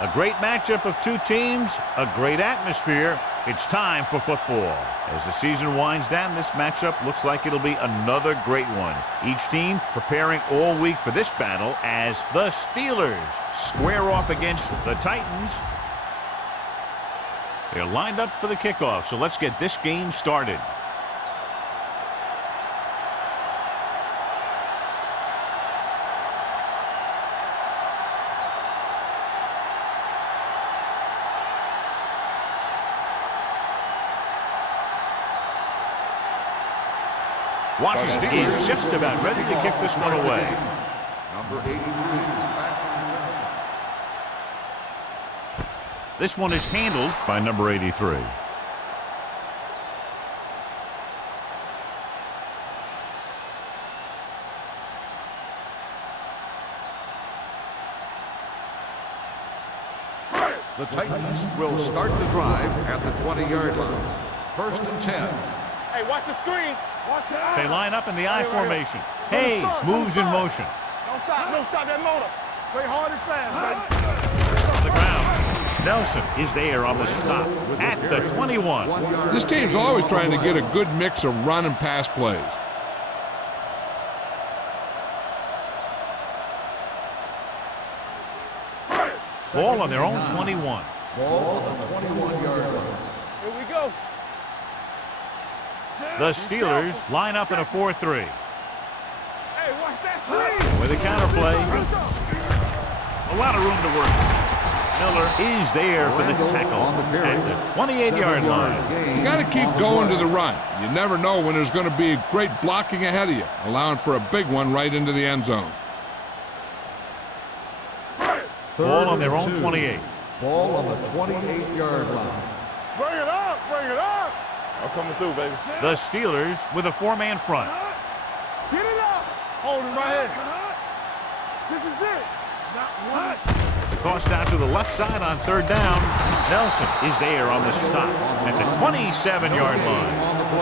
A great matchup of two teams, a great atmosphere. It's time for football. As the season winds down, this matchup looks like it'll be another great one. Each team preparing all week for this battle as the Steelers square off against the Titans. They're lined up for the kickoff, so let's get this game started. Washington is just about ready to kick this one away. Number 83. This one is handled by number 83. The Titans will start the drive at the 20-yard line. 1st and 10. Hey, watch the screen. Watch it out. They line up in the I formation. Hayes moves in motion. Don't stop that motor. Play hard and fast, baby. On the ground. Nelson is there on the stop at the 21. This team's always trying to get a good mix of run and pass plays. Ball on their own 21. Ball on the 21-yard line. Here we go. The Steelers line up in a 4-3. Hey, watch that screen. With a counterplay. A lot of room to work. Miller is there for the tackle at the 28-yard line. You got to keep going to the run. You never know when there's going to be great blocking ahead of you, allowing for a big one right into the end zone. Ball on their own 28. Ball on the 28-yard line. Bring it up. Bring it up. I'm coming through, baby. The Steelers with a four-man front. Get it up. Hold it right here. This is it. Not one. Tossed out to the left side on 3rd down. Nelson is there on the stop at the 27-yard line.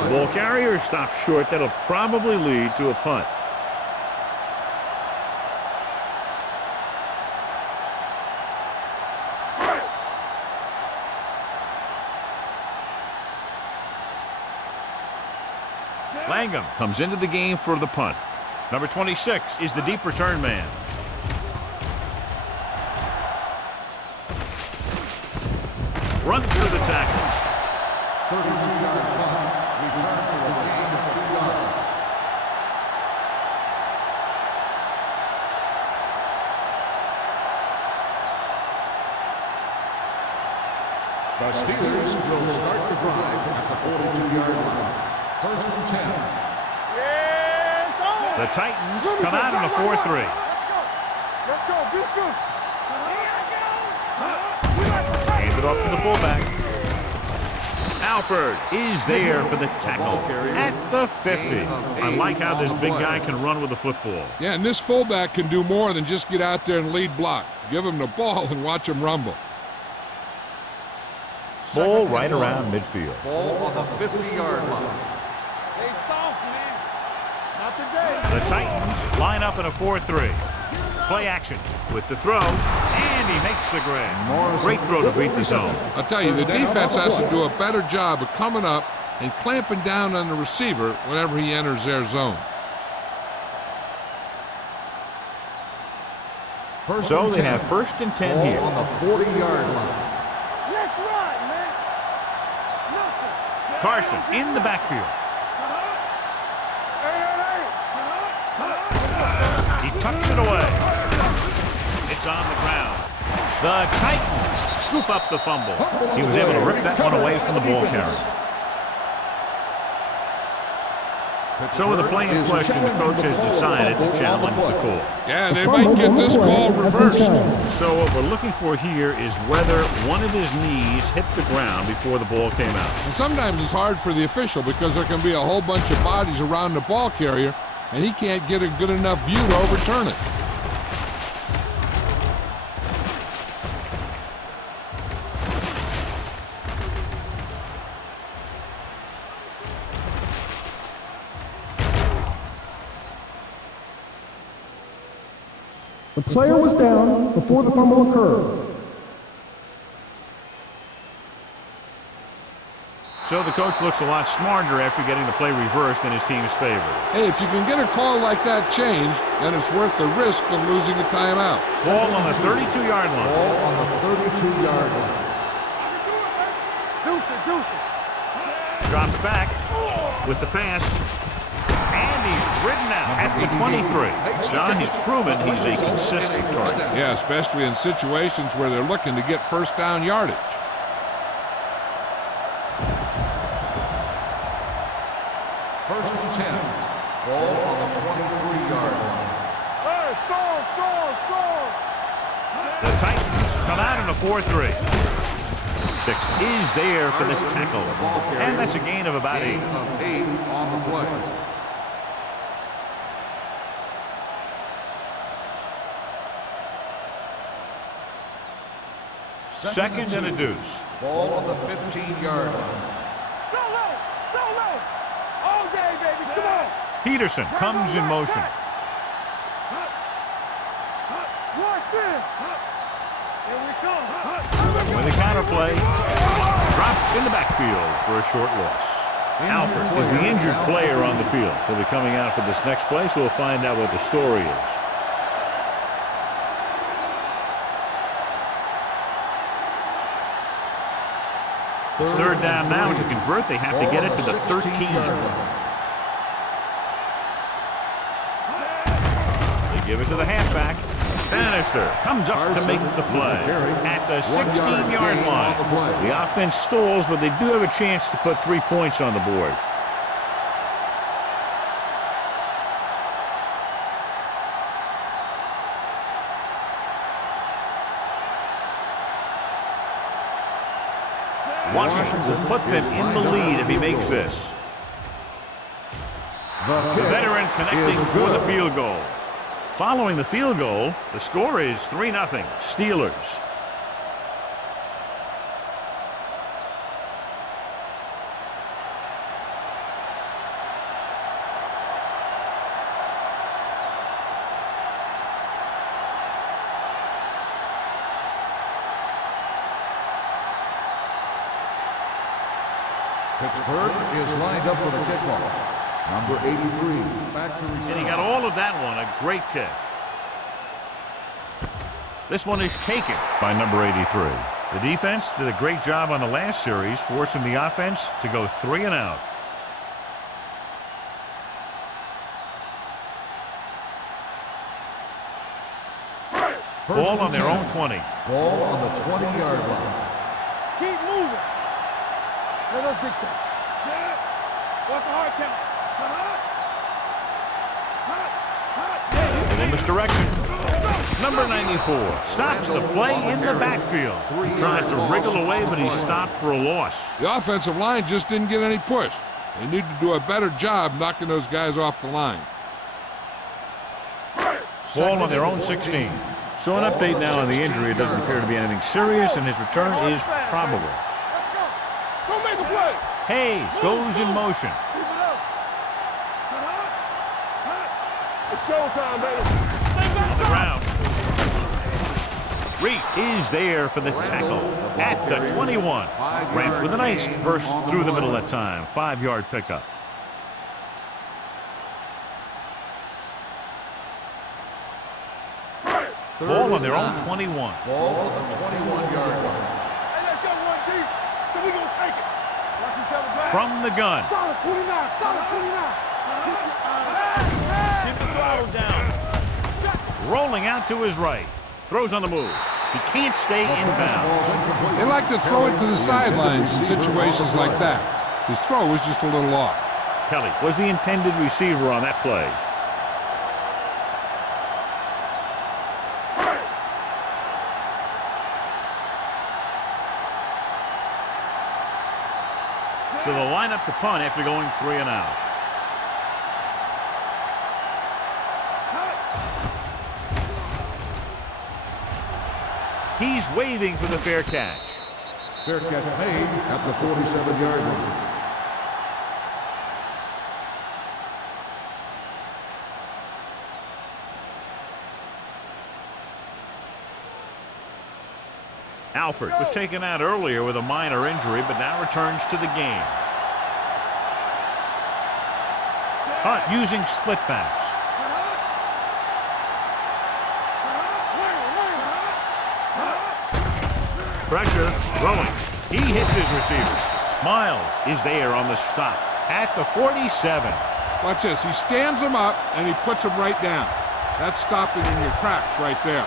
The ball carrier stops short. That'll probably lead to a punt. Langham comes into the game for the punt. Number 26 is the deep return man. Runs through the tackle. 32-yard punt. Return for a gain of 2 yards. The Steelers will start the drive at the 42-yard line. 1st and 10. Yeah, The Titans come out in a 4-3. Let's go. Goose, goose. Hand it off to the fullback. Alford is there for the tackle at the 50. I like how this big guy can run with the football. Yeah, and this fullback can do more than just get out there and lead block. Give him the ball and watch him rumble. Ball right around midfield. Ball on the 50-yard line. Stay soft, man. Not today. The Titans line up in a 4-3. Play action with the throw, and he makes the grab. Great throw to beat the zone. I'll tell you, the defense has to do a better job of coming up and clamping down on the receiver whenever he enters their zone. So they have 1st and 10 here. On the 40-yard line. Let's ride, man. Carson in the backfield. He tucks it away. It's on the ground. The Titans scoop up the fumble. He was able to rip that one away from the ball carrier. So with the play in question, the coach has decided to challenge the call. Yeah, they might get this call reversed. So what we're looking for here is whether one of his knees hit the ground before the ball came out. And sometimes it's hard for the official because there can be a whole bunch of bodies around the ball carrier, and he can't get a good enough view to overturn it. The player was down before the fumble occurred. So the coach looks a lot smarter after getting the play reversed in his team's favor. Hey, if you can get a call like that changed, then it's worth the risk of losing a timeout. Ball on the 32-yard line. Ball on the 32-yard line. Drops back with the pass. And he's ridden out at the 23. John, he's proven he's a consistent target. Yeah, especially in situations where they're looking to get first down yardage. First and 10. Ball on the 23-yard line. Hey, score! The Titans come out in a 4-3. Six is there for the tackle. And that's a gain of about 8. Gain of 8 on the play. Second and a deuce. Ball on the 15-yard line. Go low! All day, baby, come on! Peterson comes in motion. Watch it! Here we come! With a counterplay, dropped in the backfield for a short loss. Alford is the injured player on the field. He'll be coming out for this next play, so we'll find out what the story is. It's third down now. To convert, they have to get it to the 13. They give it to the halfback. Bannister comes up to make the play at the 16-yard line. The offense stalls, but they do have a chance to put 3 points on the board. Washington will put them in the lead if he makes this. The veteran connecting for the field goal. Following the field goal, the score is 3-0 Steelers. Pittsburgh is lined up for the kickoff. Number 83, back to return. And he got all of that one. A great kick. This one is taken by number 83. The defense did a great job on the last series, forcing the offense to go 3 and out. Ball on their own 20. Ball on the 20-yard line. Keep moving. Let us dictate. What's the hard count? Little misdirection. Number 94 stops the play in the backfield. Tries to wriggle away, but he's stopped for a loss. The offensive line just didn't get any push. They need to do a better job knocking those guys off the line. Ball on their own 16. So an update now on the injury. It doesn't appear to be anything serious, and his return is probable. Let's go. Go make a play. Hayes goes in motion. Keep it up. It's showtime, baby. On the ground. Reese is there for the tackle at the 21. Grant with a nice burst through the middle that time. 5-yard pickup. Ball on their own 21. Ball on the 21-yard line. Hey, let's go one deep. So we gonna take it. Watch each other back. From the gun. Solid 29. Solid 29. Keep the throttle down. Rolling out to his right. Throws on the move. He can't stay in bounds. They like to throw it to the sidelines in situations like that. His throw was just a little off. Kelly was the intended receiver on that play. So they'll line up the punt after going 3 and out. He's waving for the fair catch. Fair catch made at the 47-yard line. Alford was taken out earlier with a minor injury, but now returns to the game. Hunt using split backs. Pressure, throwing. He hits his receiver. Miles is there on the stop at the 47. Watch this. He stands him up, and he puts him right down. That's stopping in your tracks right there.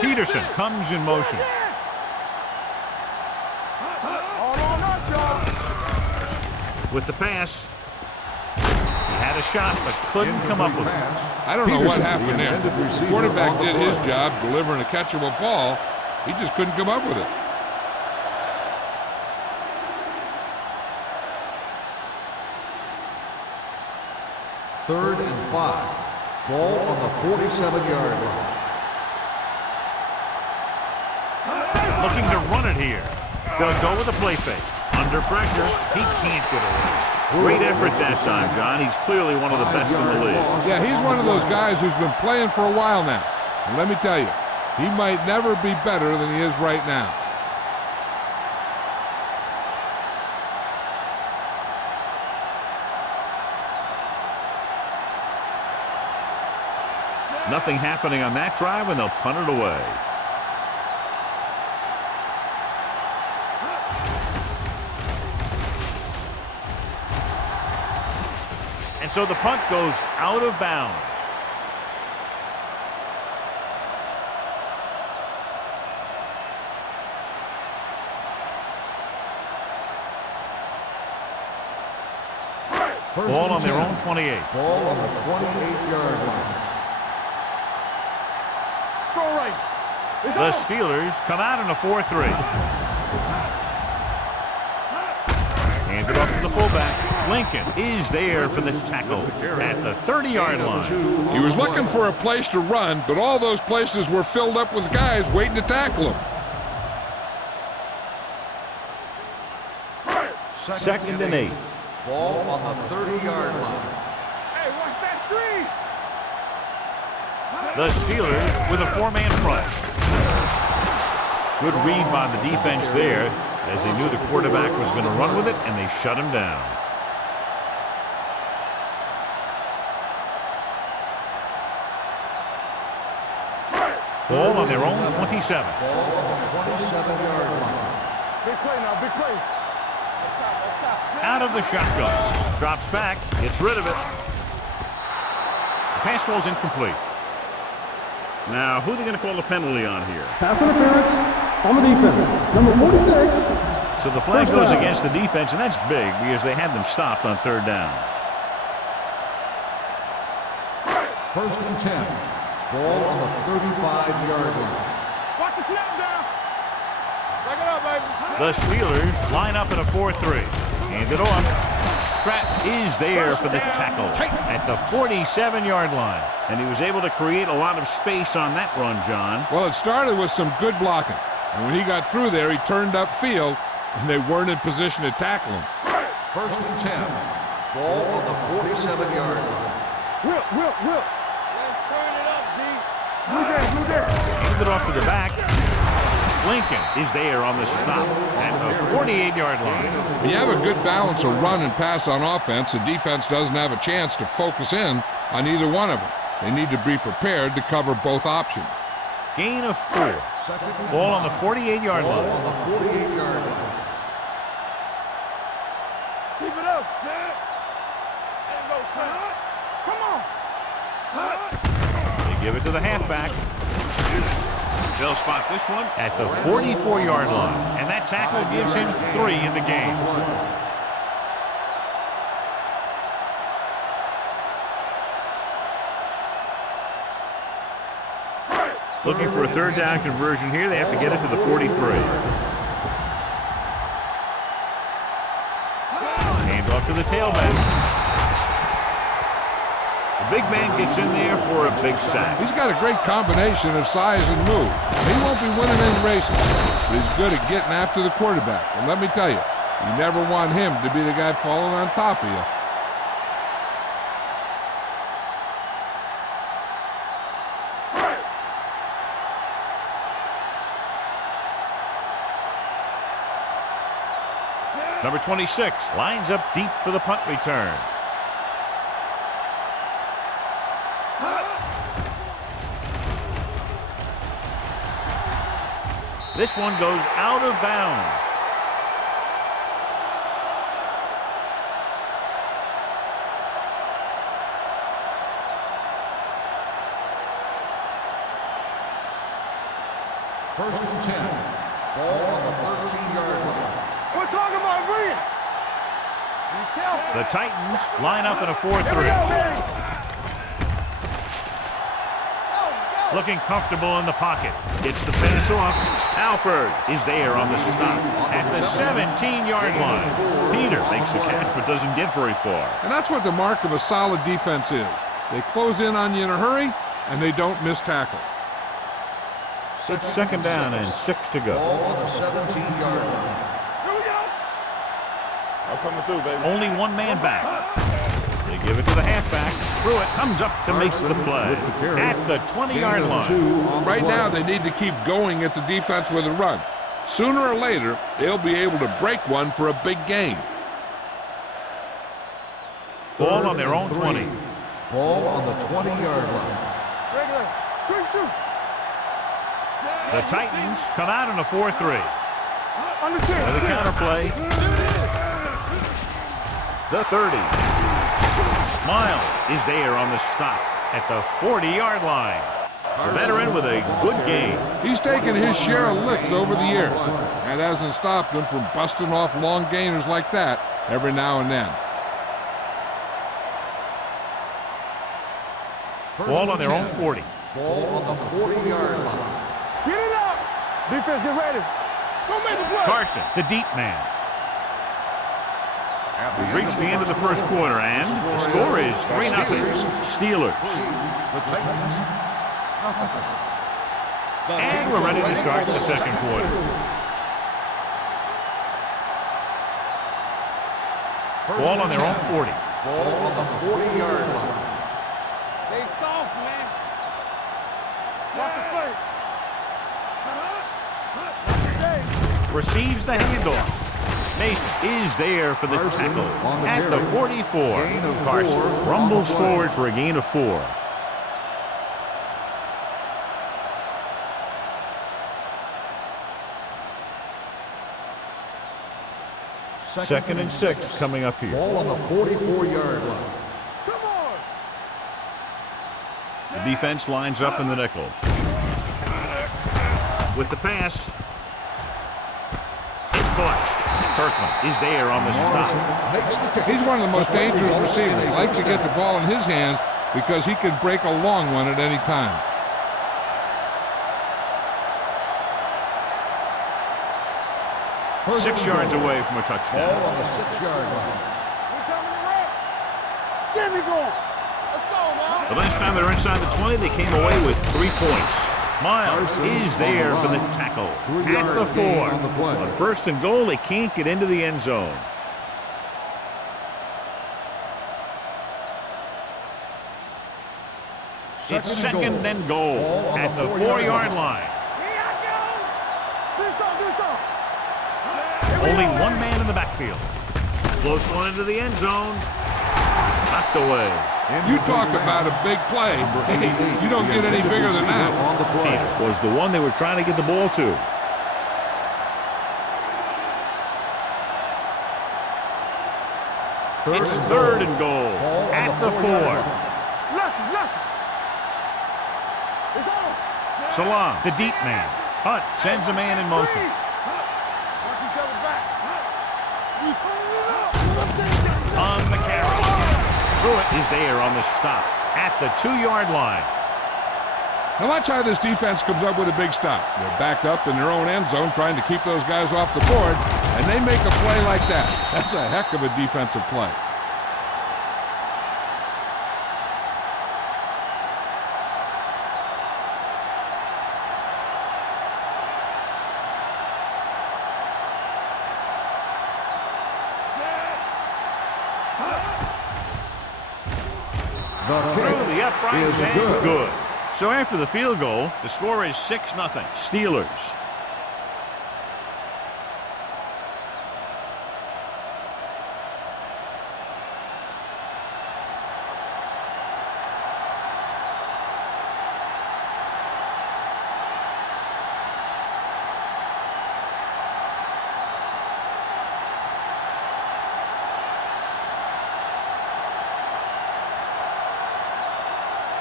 Peterson comes in motion. With the pass. He had a shot, but couldn't come up with it. I don't know what happened there. The quarterback did his job delivering a catchable ball. He just couldn't come up with it. Third and 5. Ball on the 47-yard line. Looking to run it here. They'll go with a play fake. Under pressure, he can't get away. Great effort that time, John. He's clearly one of the best in the league. Yeah, he's one of those guys who's been playing for a while now. And let me tell you, he might never be better than he is right now. Nothing happening on that drive, and they'll punt it away. And so the punt goes out of bounds. Ball on their own 28. Ball on the 28-yard line. Throw right. The Steelers come out in a 4-3. Hand it off to the fullback. Lincoln is there for the tackle at the 30-yard line. He was looking for a place to run, but all those places were filled up with guys waiting to tackle him. Second and 8. Ball on the 30-yard line. Hey, watch that screen. The Steelers with a 4-man front. Good read by the defense there, as they knew the quarterback was going to run with it, and they shut him down. Ball on their own 27. Ball on the 27-yard line. Big play now, big play. Out of the shotgun. Drops back, gets rid of it. The pass ball's incomplete. Now, who are they going to call a penalty on here? Pass interference on the defense. Number 46. So the flag goes against the defense, and that's big because they had them stopped on third down. First and 10. Ball on the 35-yard line. Watch the snap down. Back it up, baby. The Steelers line up in a 4-3. Hand it off. Stratton is there for the tackle at the 47-yard line. And he was able to create a lot of space on that run, John. Well, it started with some good blocking. And when he got through there, he turned upfield, and they weren't in position to tackle him. First and 10. Ball on the 47-yard line. Whip. Let's turn it up, D. Blue there. Hand it off to the back. Lincoln is there on the stop at the 48-yard line. When you have a good balance of run and pass on offense, the defense doesn't have a chance to focus in on either one of them. They need to be prepared to cover both options. Gain of 4. Ball on the 48-yard line. On the 48-yard line. Keep it up, Sam. Ain't no time. Come on. They give it to the halfback. They'll spot this one at the 44-yard line. And that tackle gives him 3 in the game. Looking for a third down conversion here. They have to get it to the 43. Hand off to the tailback. The Big man gets in there for a big sack. He's got a great combination of size and move. He won't be winning any races, but he's good at getting after the quarterback. And let me tell you, you never want him to be the guy falling on top of you. Number 26 lines up deep for the punt return. This one goes out of bounds. First and 10. Ball on the 13-yard line. We're talking about bring it. Be careful. The Titans line up in a Here we 4-3. go, baby. Looking comfortable in the pocket. Gets the pass off. Alford is there on the stop at the 17-yard line. Peter makes the catch but doesn't get very far. And that's what the mark of a solid defense is. They close in on you in a hurry, and they don't miss tackle. It's second down and 6 to go. Ball on the 17-yard line. Here we go. I'm coming through, baby. Only one man back. They give it to the halfback. Pruitt comes up to make the play at the 20-yard line. Right now, they need to keep going at the defense with a run. Sooner or later, they'll be able to break one for a big gain. Ball on their own 20. Ball on the 20-yard line. Regular. Quick shoot. The Titans come out in a 4-3. Understand. With a counterplay. The 30. Miles is there on the stop at the 40-yard line. The veteran with a good game. He's taken his share of licks over the years. That hasn't stopped him from busting off long gainers like that every now and then. Ball on their own 40. Ball on the 40-yard line. Get it up. Defense, get ready. Go make the play. Carson, the deep man. We've reached the end of the first quarter, and the score is 3-0. Steelers. The Titans. And we're ready to start the second quarter. Ball on their own 40. Ball on the 40-yard line. Stay soft, man. Watch the play. Receives the handoff. Mason is there for the tackle at the 44. Carson rumbles forward for a gain of 4. Second and 6 coming up here. Ball on the 44-yard line. Come on. The defense lines up in the nickel. With the pass. It's caught. Kirkland is there on the stop. He's one of the most dangerous receivers. He likes to get the ball in his hands because he can break a long one at any time. First 6 yards away from a touchdown. Ball on the 6-yard line. We're coming to run. Get me going. Let's go, man. The last time they were inside the 20, they came away with 3 points. Miles is there for the tackle at the 4. On first and goal, they can't get into the end zone. It's second and goal at the 4-yard line. Here I go. Do something. Only one man in the backfield. Floats one into the end zone. Knocked away. You talk about a big play. Hey, you don't get any bigger than that. Peter was the one they were trying to get the ball to. It's third and goal at the 4. Lucky. It's on. Salam, the deep man. Hunt sends a man in motion. Watch each other back. You turn it up. On the carry. Pruitt is there on the stop at the 2-yard line. Now watch how this defense comes up with a big stop. They're backed up in their own end zone trying to keep those guys off the board, and they make a play like that. That's a heck of a defensive play. uprights is and good. good. So after the field goal, the score is 6-0. Steelers.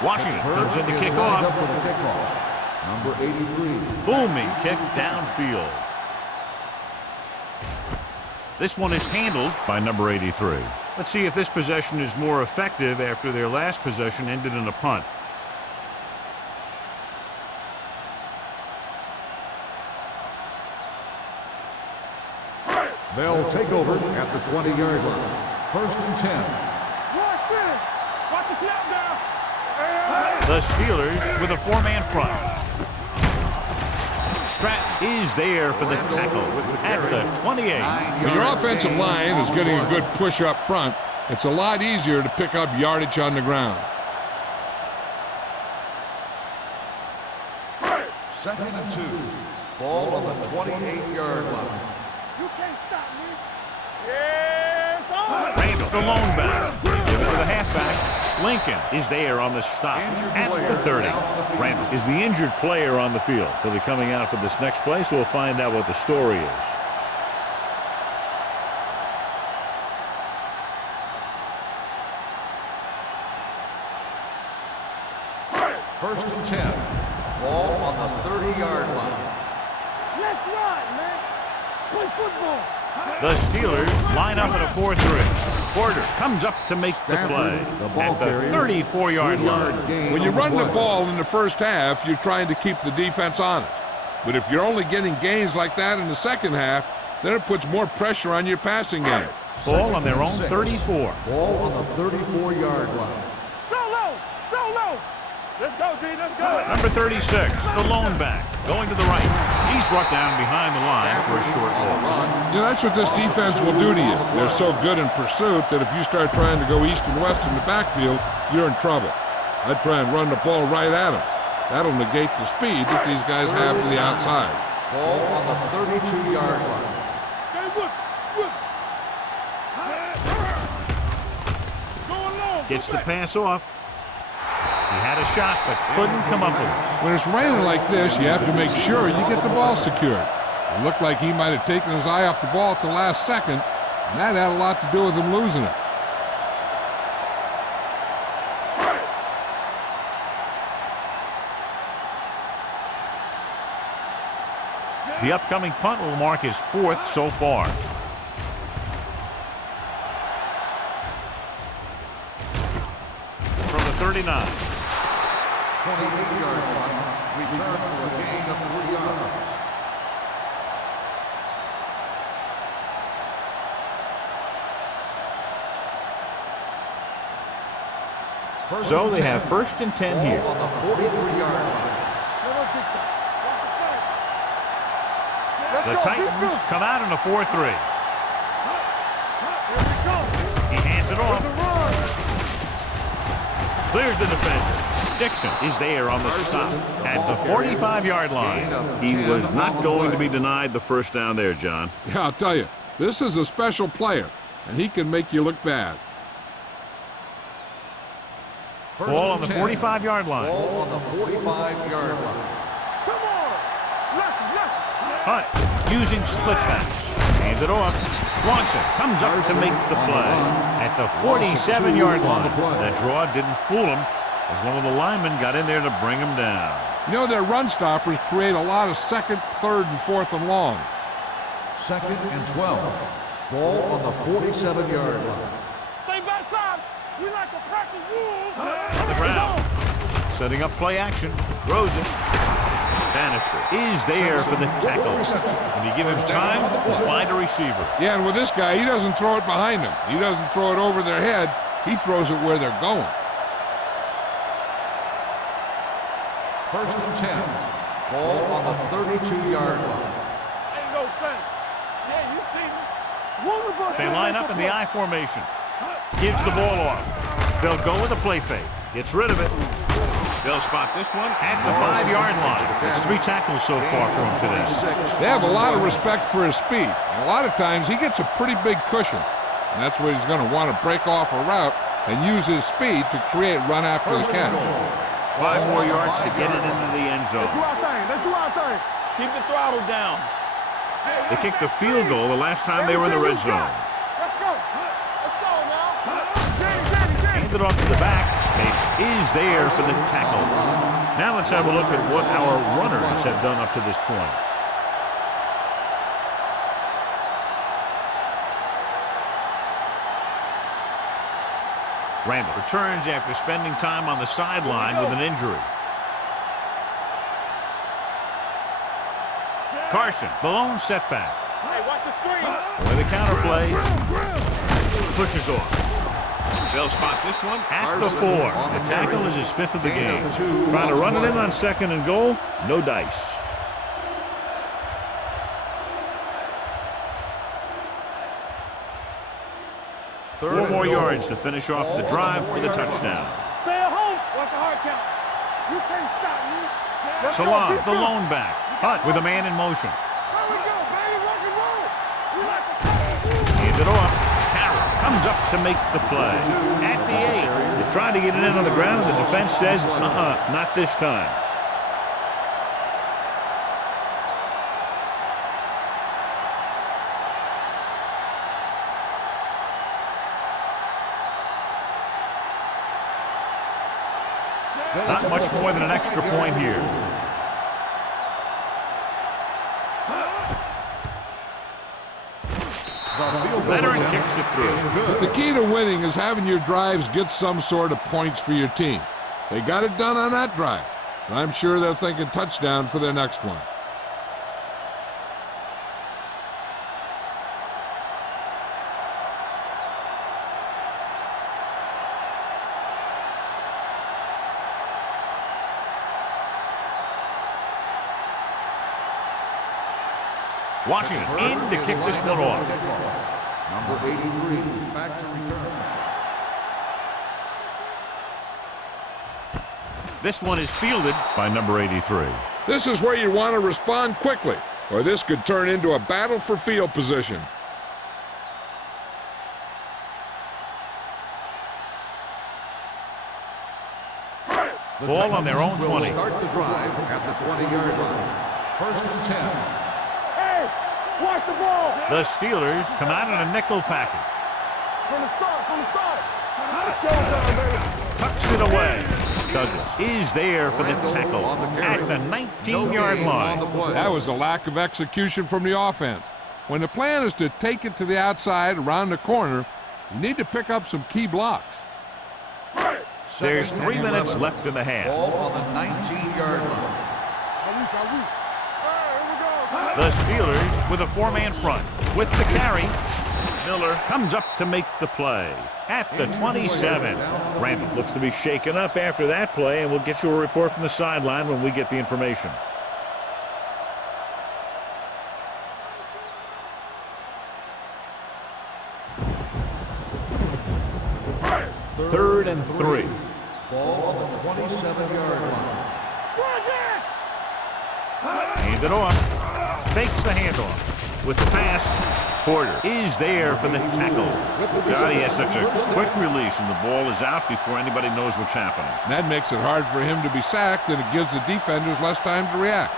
Washington comes in to kick off. Number 83. Booming kick downfield. This one is handled by number 83. Let's see if this possession is more effective after their last possession ended in a punt. They'll take over at the 20-yard line. 1st and 10. Watch the snap down. The Steelers with a 4-man front. Stratton is there for the tackle at the 28. When your offensive line is getting a good push up front, it's a lot easier to pick up yardage on the ground. 2nd and 2. Ball on the 28-yard line. You can't stop me. Yes, on. Randall, the lone back. Give it to the halfback. Lincoln is there on the stop at the 30. Randall is the injured player on the field. He'll be coming out for this next play, so we'll find out what the story is. First and 10. Ball on the 30-yard line. Let's run, man. Play football. The Steelers line up in a 4-3. Porter comes up to make the play at the 34-yard line. When you run the ball in the first half, you're trying to keep the defense honest. But if you're only getting gains like that in the second half, then it puts more pressure on your passing game. Ball on their own 34. Ball on the 34-yard line. Go low. Go low. Let's go, D. Let's go. Number 36, the lone back, going to the right. He's brought down behind the line for a short loss. You know, that's what this defense will do to you. They're so good in pursuit that if you start trying to go east and west in the backfield, you're in trouble. I'd try and run the ball right at them. That'll negate the speed that these guys have to the outside. Ball on the 32-yard line. Gets the pass off. He had a shot, but couldn't come up with it. When it's raining like this, you have to make sure you get the ball secured. It looked like he might have taken his eye off the ball at the last second, and that had a lot to do with him losing it. The upcoming punt will mark his 4th so far. From the 39. 28-yard line. Return for a gain of 3 yards. So they have 1st and 10 here. Ball on the 43-yard line. The Titans come out in a 4-3. He hands it off. Clears the defender. Dixon is there on the stop at the 45-yard line. He was not going to be denied the first down there, John. Yeah, I'll tell you, this is a special player, and he can make you look bad. Ball on the 45-yard line. Ball on the 45-yard line. Come on. Hunt using split backs. Hand it off. Swanson comes up to make the play at the 47-yard line. That draw didn't fool him as one of the linemen got in there to bring him down. You know, their run stoppers create a lot of 2nd, 3rd, and 4th and long. 2nd and 12. Ball on the 47-yard line. Stay backside. We like to practice rules. On the ground. Setting up play action. Throws it. Bannister is there for the tackle. When you give him time, he'll find a receiver. Yeah, and with this guy, he doesn't throw it behind him. He doesn't throw it over their head. He throws it where they're going. 1st and 10. Ball on the 32-yard line. Ain't no thing. Yeah, you see me. One of us. They line up in the I formation. Gives the ball off. They'll go with a play fake. Gets rid of it. They'll spot this one at the 5-yard line. It's 3 tackles so far for him today. They have a lot of respect for his speed. And a lot of times he gets a pretty big cushion. And that's where he's going to want to break off a route and use his speed to create run after the catch. 5 more yards to get it into the end zone. Let's do our thing. Keep the throttle down. They kicked a field goal the last time they were in the red zone. Let's go. Let's go now. Handed off to the back. Base is there for the tackle. Now let's have a look at what our runners have done up to this point. Randall returns after spending time on the sideline with an injury. Carson, the lone setback. Hey, watch the screen. With a counter play, pushes off. They'll spot this one at the 4. The tackle is his 5th of the game. Trying to run it in on 2nd and goal, no dice. Four more yards to finish off the drive with a touchdown. Stay at home. Watch the hard count. You can't stop me. Let's Salam, go. the lone back. Hunt with a man in motion. There we go, baby. Rock and roll. We like to Hand it off. Carroll comes up to make the play. At the 8. They tried to get it in on the ground, and the defense says, not this time. Not much more than an extra point here. Veteran kicks it through. The key to winning is having your drives get some sort of points for your team. They got it done on that drive. And I'm sure they're thinking touchdown for their next one. Washington in to kick this one off. Number 83, back to return. This one is fielded by number 83. This is where you want to respond quickly, or this could turn into a battle for field position. Ball on their own 20. Start the drive at the 20-yard line. 1st and 10. Hey, watch the ball. The Steelers come out in a nickel package. From the start. Showdown, baby. Tucks it away. Douglas is there for the tackle at the 19-yard line. That was a lack of execution from the offense. When the plan is to take it to the outside around the corner, you need to pick up some key blocks. There's 3 minutes left in the half. Ball on the 19-yard line. The Steelers with a 4-man front. With the carry, Miller comes up to make the play at the 27. Randall looks to be shaken up after that play, and we'll get you a report from the sideline when we get the information. Third and 3. Ball on the 27-yard line. Hand it off. Fakes the handoff. With the pass, Porter is there for the tackle. God, he has such a quick release, and the ball is out before anybody knows what's happening. That makes it hard for him to be sacked, and it gives the defenders less time to react.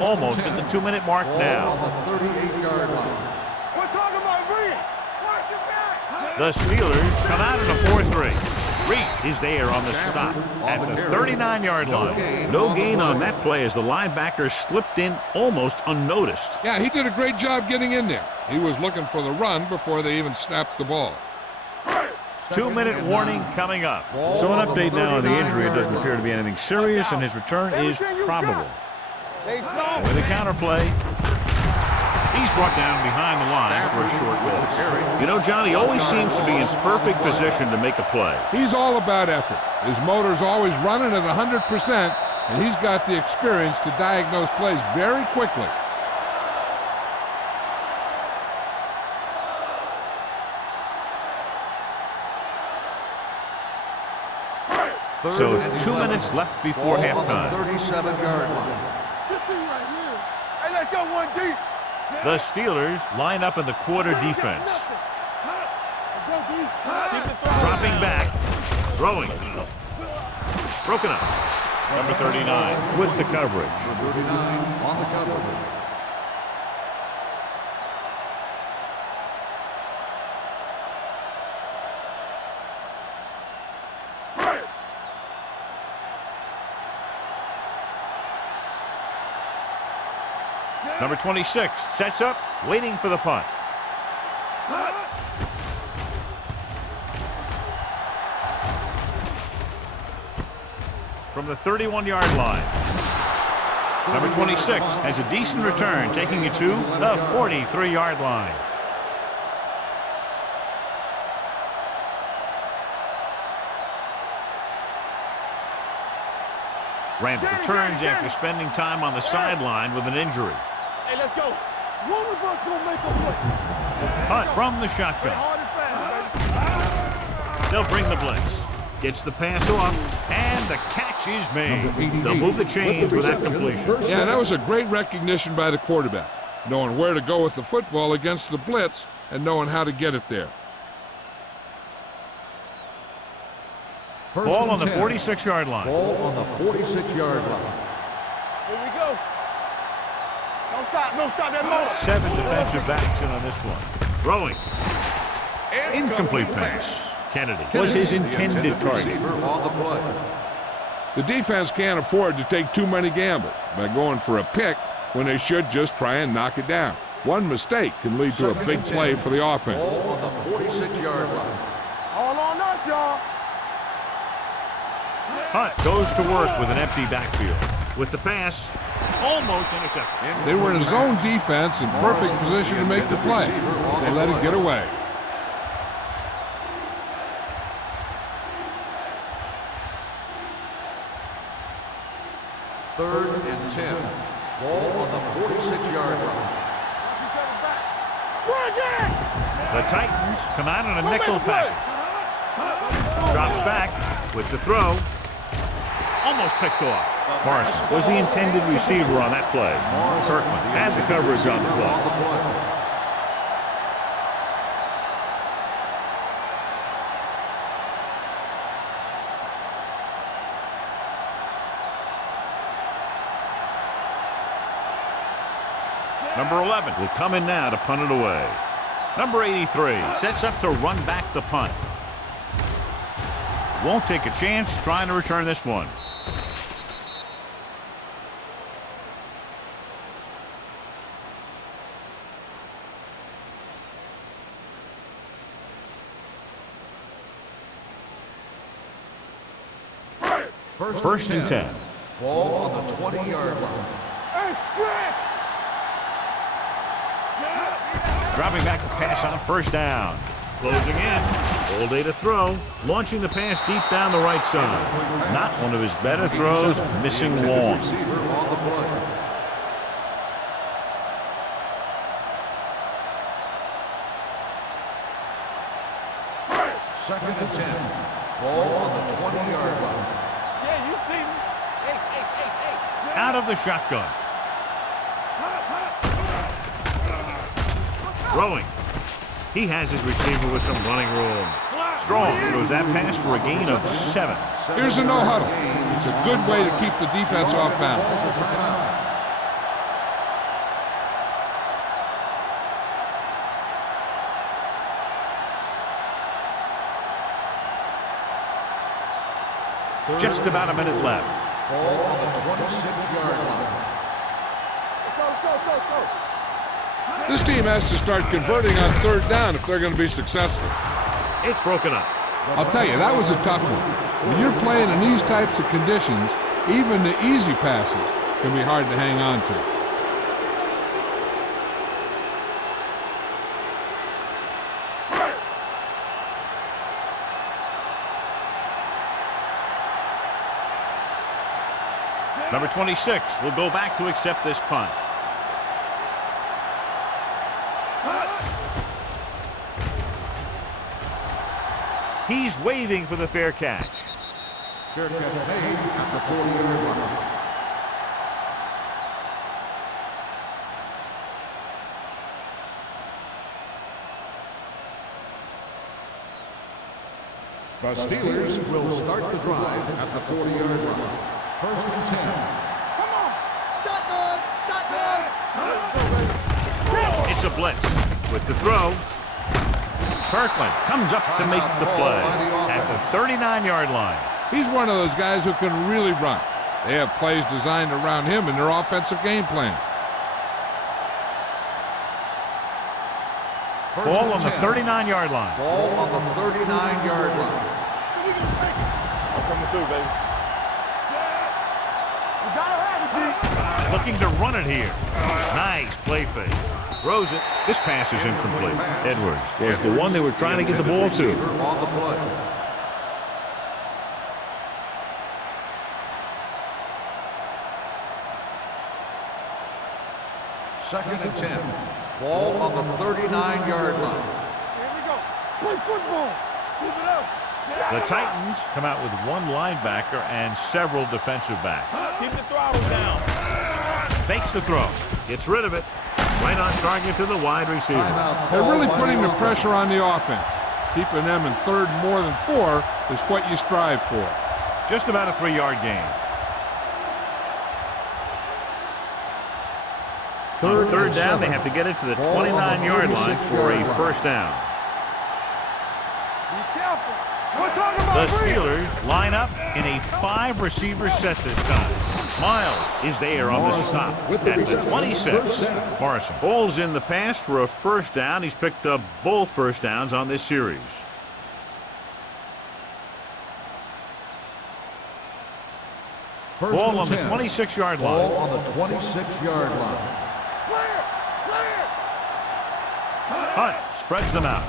Almost at the 2-minute mark now. On the 38-yard line. We're talking about Reed. Watch your back. The Steelers come out in a 4-3. Reese is there on the stop at the 39-yard line. No gain on that play as the linebacker slipped in almost unnoticed. Yeah, he did a great job getting in there. He was looking for the run before they even snapped the ball. 2-minute warning coming up. So an update now on the injury. It doesn't appear to be anything serious, and his return is probable. With a counter play, he's brought down behind the line for a short miss. You know, John, he always seems to be in perfect position to make a play. He's all about effort. His motor's always running at 100%, and he's got the experience to diagnose plays very quickly. So 2 minutes left before halftime. 37-yard line. Get these right here. Hey, let's go one deep. The Steelers line up in the quarter defense. Let's go deep. Dropping back. Throwing. Broken up. Number 39. With the coverage. Number 39 on the coverage. Number 26 sets up, waiting for the punt. From the 31-yard line. Number 26 has a decent return, taking it to the 43-yard line. Randall returns after spending time on the sideline with an injury. Hey, let's go. One of us gonna make a play. Punt from the shotgun. Hard and fast, baby. They'll bring the blitz. Gets the pass off, and the catch is made. They'll move the chains with that completion. Yeah, that was a great recognition by the quarterback, knowing where to go with the football against the blitz and knowing how to get it there. Ball on the 46-yard line. Ball on the 46-yard line. Here we go. Don't stop that motor. 7 defensive backs in on this one. Throwing. Incomplete pass. Kennedy was his intended target. Receiver on the play. The defense can't afford to take too many gambles by going for a pick when they should just try and knock it down. One mistake can lead to a big play for the offense. Ball on the 46-yard line. All on us, y'all. Hunt goes to work with an empty backfield. With the pass, almost intercepted. They were in a zone defense in perfect position to make the play. They let it get away. Third and 10. Ball on the 46-yard line. The Titans come out in a nickel package. Drops back with the throw. Almost picked off. Parsons was the intended receiver on that play. Kirkland had the coverage on the play. Number 11 will come in now to punt it away. Number 83 sets up to run back the punt. Won't take a chance trying to return this one. First and 10. Ball on the 20-yard line. Hey, stretch. Dropping back the pass on first down. Closing in. All day to throw. Launching the pass deep down the right side. Not one of his better throws. Missing long. Receiver on the play. Second and 10. Ball on the 20-yard line. Yeah, you see me. Out of the shotgun. Throwing. He has his receiver with some running room. Strong throws that pass for a gain of 7. Here's a no-huddle. It's a good way to keep the defense off balance. Just about a minute left. Ball on the 26-yard line. Go. This team has to start converting on third down if they're going to be successful. It's broken up. I'll tell you, that was a tough one. When you're playing in these types of conditions, even the easy passes can be hard to hang on to. Number 26 will go back to accept this punt. He's waving for the fair catch. Fair catch made at the 40-yard line. The Steelers will start the drive at the 40-yard line. First and 10. Come on. Shotgun. Shotgun. It's a blitz with the throw. Kirkland comes up to make the play at the 39-yard line. He's one of those guys who can really run. They have plays designed around him in their offensive game plan. Ball on the 39-yard line. Ball on the 39-yard line. I'm coming through, baby. You gotta have it, G. Looking to run it here. Nice play fake. Throws it. This pass is incomplete. Edwards was the one they were trying to get the ball to. On the play. Second and 10. Ball on the 39-yard line. Here we go. Play football. Keep it up. The Titans come out with one linebacker and several defensive backs. Keep the throttle down. Fakes the throw. Gets rid of it. Right on target to the wide receiver. Timeout They're call really by putting the offense. pressure on the offense. Keeping them in third more than 4 is what you strive for. Just about a 3-yard gain. On third down, they have to get it to the 29-yard line for a first down. Be careful. We're talking The about Steelers line up in a 5-receiver set this time. Miles is there on the stop at the 26. Morrison bowls in the pass for a first down. He's picked up both first downs on this series. Ball on the 26-yard line. Ball on the 26-yard line. Hunt spreads them out.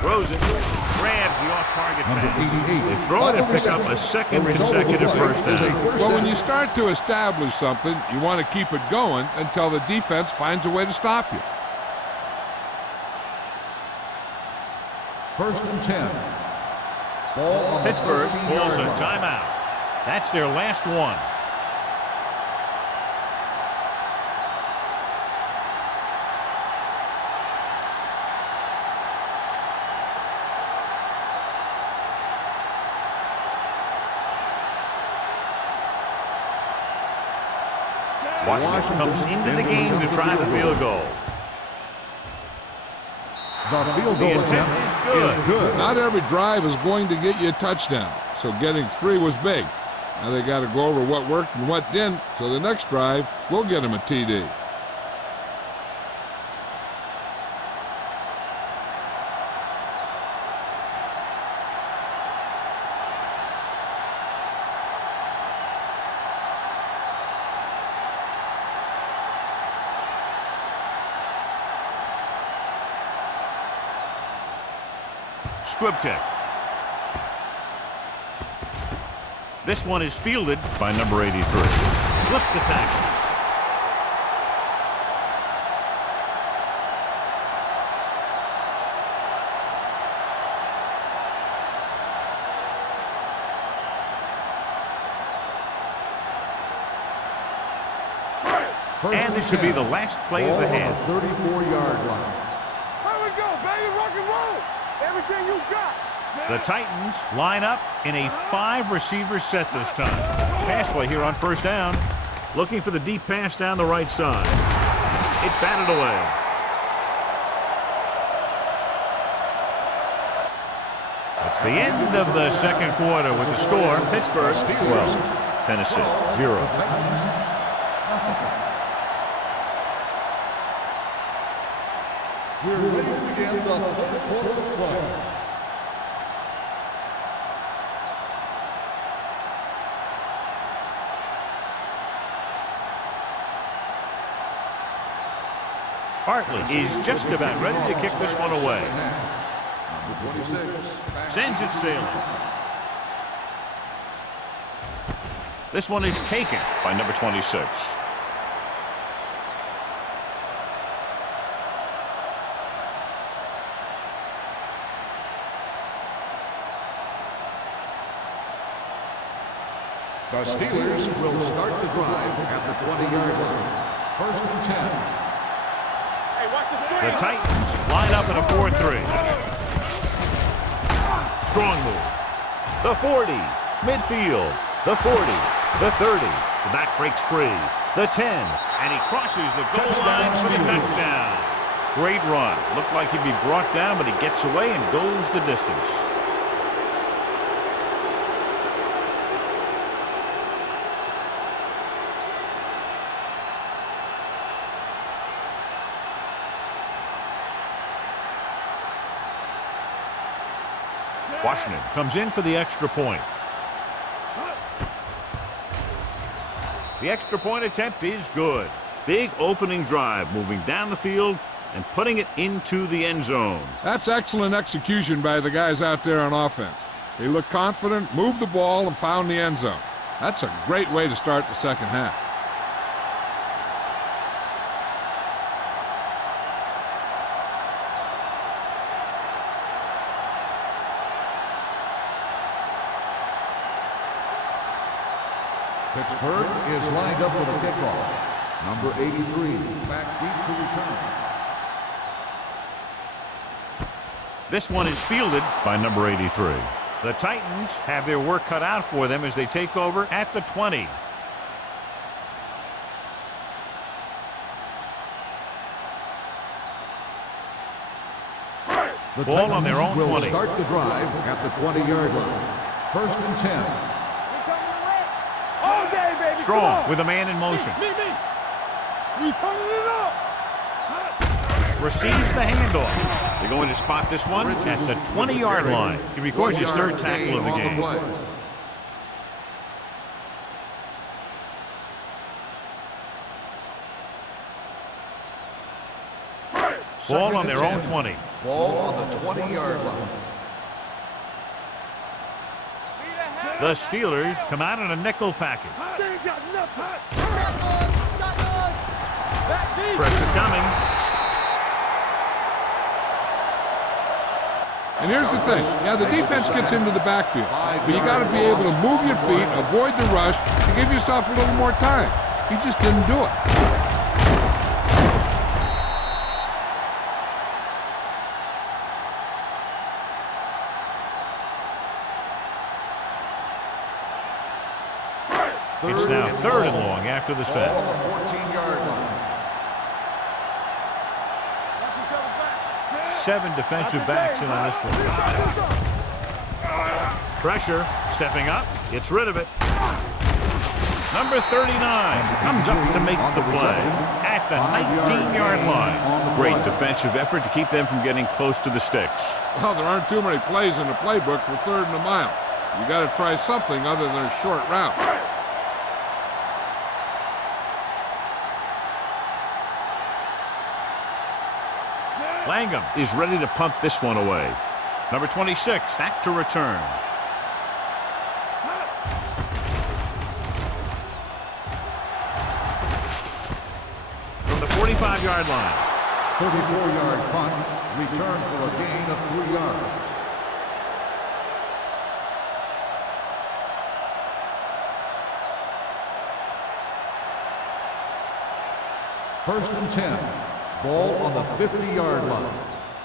Throws it. Grabs the off-target Number pass. 88. They throw it and pick up a second consecutive first down. Well, when you start to establish something, you want to keep it going until the defense finds a way to stop you. First and 10. Ball on the Pittsburgh 13-yard calls a line. timeout. That's their last one. Washington comes into the game to try the field goal. The field The goal attempt attempt is good. is good. Not every drive is going to get you a touchdown, so getting 3 was big. Now they got to go over what worked and what didn't, so the next drive will get them a TD. Squib kick. This one is fielded by number 83. Flips the tackle. And this should be the last play of the half. 34-yard line. Here we go, baby. Rock and roll. Everything you got. The Titans line up in a 5-receiver set this time. Pass play here on first down. Looking for the deep pass down the right side. It's batted away. It's the end of the second quarter with the score. Pittsburgh 12, Tennessee 0. We're ready to begin the third quarter of play. Hartley is just about ready to kick this one away. Number 26. Sends it sailing. This one is taken by number 26. The Steelers will start the drive at the 20-yard line. First and 10. Hey, watch the screen. The Titans line up in a 4-3. Strong move. The 40. Midfield. The 40. The 30. The back breaks free. The 10. And he crosses the goal line for the touchdown. Great run. Looked like he'd be brought down, but he gets away and goes the distance. Washington comes in for the extra point. The extra point attempt is good. Big opening drive, moving down the field and putting it into the end zone. That's excellent execution by the guys out there on offense. They looked confident, moved the ball, and found the end zone. That's a great way to start the second half. Pittsburgh is lined up for the kickoff. Number 83, back deep to return. This one is fielded by number 83. The Titans have their work cut out for them as they take over at the 20. The Ball Titans on their own will 20. start the drive at the 20-yard line. First and 10. All day, baby. Strong with a man in motion. Me. We turning it up. Receives the handoff. They're going to spot this one at the 20-yard line. He records his third tackle of the game. Ball on their own 20. Ball on the 20-yard line. The Steelers come out in a nickel package. They ain't got nothing. Pressure coming. And here's the thing. Yeah, the defense gets into the backfield, but you got to be able to move your feet, avoid the rush, to give yourself a little more time. He just didn't do it. It's now third and long after the set. Ball on the 14-yard line. 7 defensive backs in on this one. Pressure, stepping up, gets rid of it. Number 39 comes up to make the play at the 19-yard line. Great defensive effort to keep them from getting close to the sticks. Well, there aren't too many plays in the playbook for third and a mile. You got to try something other than a short route. Langham is ready to punt this one away. Number 26 back to return. From the 45-yard line. 34-yard punt, return for a gain of 3 yards. First and 10. Ball on the 50-yard line.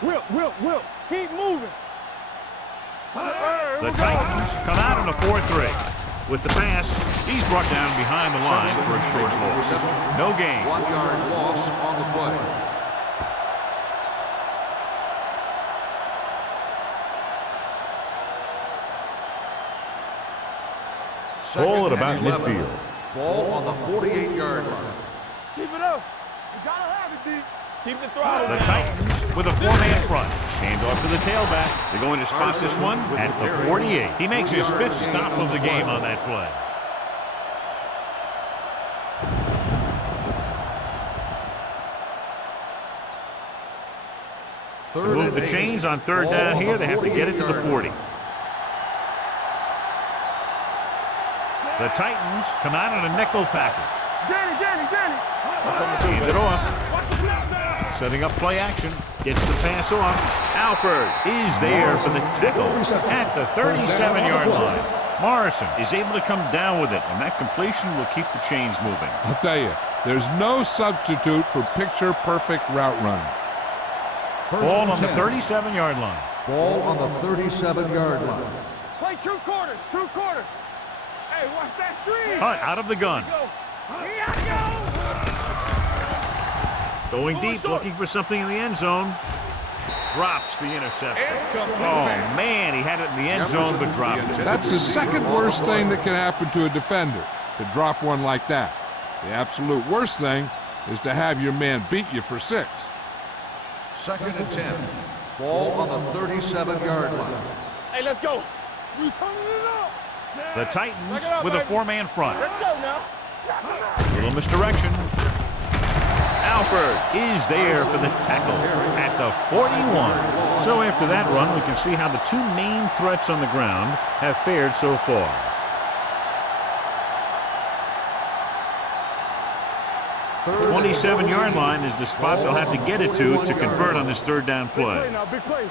Will. Keep moving. The Titans come out in a 4-3. With the pass, he's brought down behind the line for a short loss. No gain. 1-yard loss on the play. Ball at Second about and 11. midfield. Ball on the 48-yard line. Keep it up. You gotta have it, D. Keep the throttle The down. Titans with a 4-man front. Hand off to the tailback. They're going to spot this one at the 48. He makes his 5th stop of the game on that play. To move the chains on third down here, they have to get it to the 40. The Titans come out in a nickel package. Danny. Hand it off. Setting up play action. Gets the pass off. Alford is there for the tackle at the 37-yard line. Morrison is able to come down with it, and that completion will keep the chains moving. I'll tell you, there's no substitute for picture-perfect route running. Ball on the 37-yard line. Ball on the 37-yard line. Play two quarters, two quarters. Hey, watch that screen. Hunt out of the gun. Here I go. Going deep, looking for something in the end zone. Drops the interception. Oh, man, he had it in the end zone, but dropped it. That's the second worst thing that can happen to a defender, to drop one like that. The absolute worst thing is to have your man beat you for 6. 2nd and 10. Ball on the 37-yard line. Hey, let's go. We turning it up. The Titans with a 4-man front. Let's go now. Little misdirection. Alford is there for the tackle at the 41. So after that run, we can see how the two main threats on the ground have fared so far. The 27-yard line is the spot they'll have to get it to convert on this 3rd down play. Big play now, big play.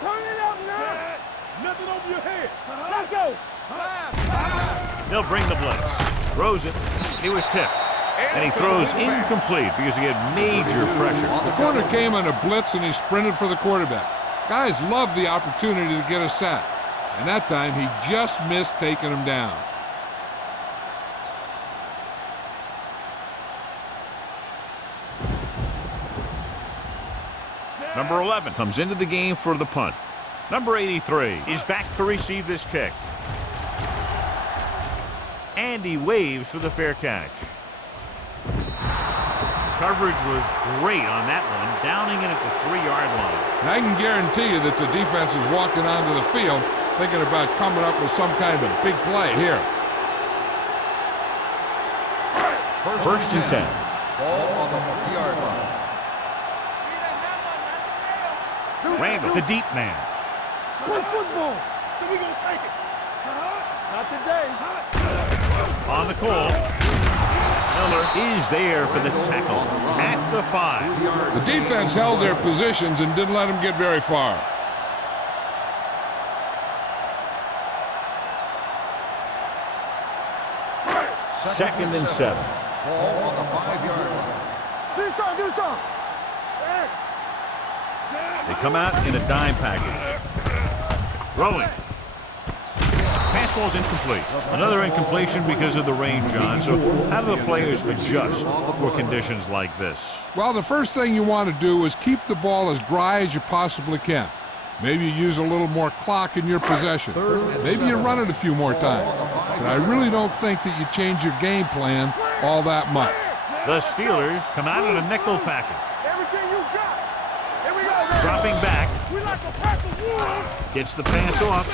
Turn it up now. Nothing over your head. Let's go. They'll bring the blitz. Throws it. He was tipped. And he throws incomplete because he had major pressure. The corner came on a blitz and he sprinted for the quarterback. Guys love the opportunity to get a sack. And that time he just missed taking him down. Number 11 comes into the game for the punt. Number 83 is back to receive this kick. And he waves for the fair catch. Coverage was great on that one, downing it at the 3-yard line. And I can guarantee you that the defense is walking onto the field thinking about coming up with some kind of big play here. 1st and 10. Ball on the 3-yard line. Randall, the deep man. Play football. So we gonna take it. Not today. On the call. Miller is there for the tackle at the 5. The defense held their positions and didn't let them get very far. Second and 7. Ball on the 5-yard line. Do something, do something. They come out in a dime package. Rolling. Pass ball's incomplete. Another incompletion because of the rain, John. So how do the players adjust for conditions like this? Well, the first thing you want to do is keep the ball as dry as you possibly can. Maybe you use a little more clock in your possession. Maybe you run it a few more times. But I really don't think that you change your game plan all that much. The Steelers come out in a nickel package. Everything you got. Here we go. Dropping back. We like a pack of wood. Gets the pass off.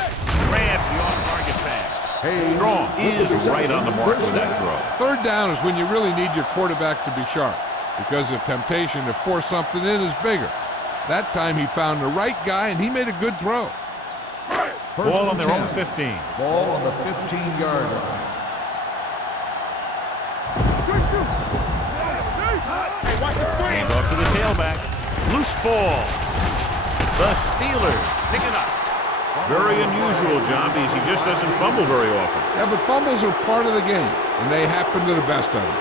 Grabs the off-target pass. Strong is right on the mark with that throw. 3rd down is when you really need your quarterback to be sharp because the temptation to force something in is bigger. That time he found the right guy and he made a good throw. Ball on their own 15. Ball on the 15-yard line. Good shoot. Hey, watch the screen. Hand off to the tailback. Loose ball. The Steelers pick it up. Very unusual, John, because he just doesn't fumble very often. Yeah, but fumbles are part of the game, and they happen to the best of them.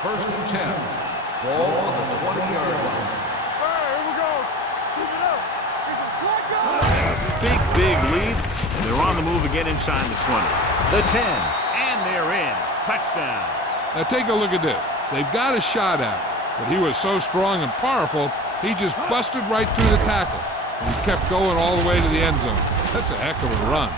First and 10. Ball on the 20-yard line. All right, here we go. Keep it up. It's a flat guy. Big lead, and they're on the move again inside the 20. The 10, and they're in. Touchdown. Now take a look at this. They've got a shot at him, but he was so strong and powerful, he just busted right through the tackle, and he kept going all the way to the end zone. That's a heck of a run.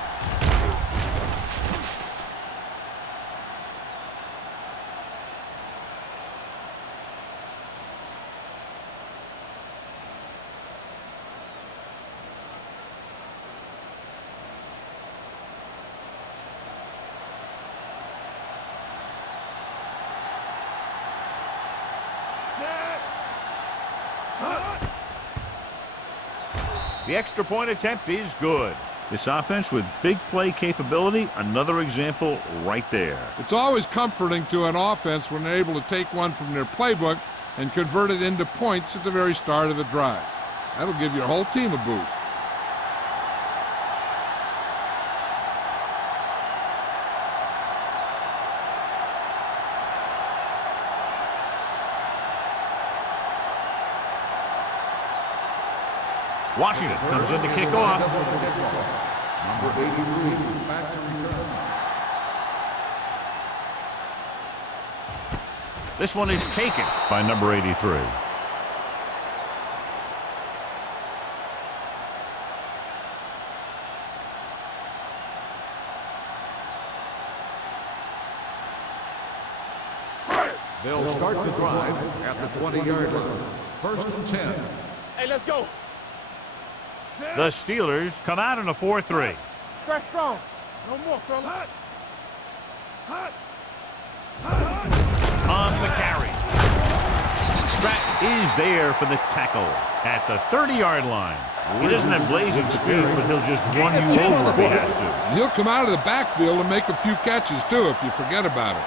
The extra point attempt is good. This offense with big play capability, another example right there. It's always comforting to an offense when they're able to take one from their playbook and convert it into points at the very start of the drive. That'll give your whole team a boost. Washington comes in to kick off. Number 83, back to return. This one is taken by number 83. They'll start the drive at the 20-yard line. First and 10. Hey, let's go. The Steelers come out in a 4-3. Stretch strong. No more, fella. On the carry. Stratton is there for the tackle at the 30-yard line. He doesn't have blazing speed, but he'll just run you over if he has to. And he'll come out of the backfield and make a few catches, too, if you forget about it.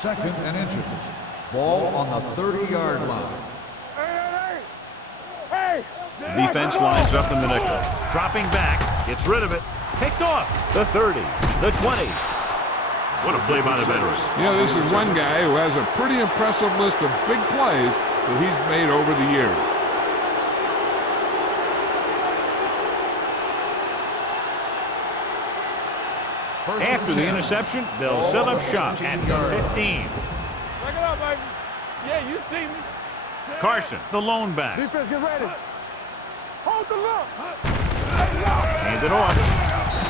Second and inches. Ball on the 30-yard line. Hey! The defense lines up in the nickel. Dropping back, gets rid of it. Picked off. The 30, the 20. What a play by the veteran. Yeah, this is one guy who has a pretty impressive list of big plays that he's made over the years. After the interception, they'll set up shop at the 15. Break it up, baby. Yeah, you see me. Carson, the lone back. Defense, get ready. Hold the look. Hand it off.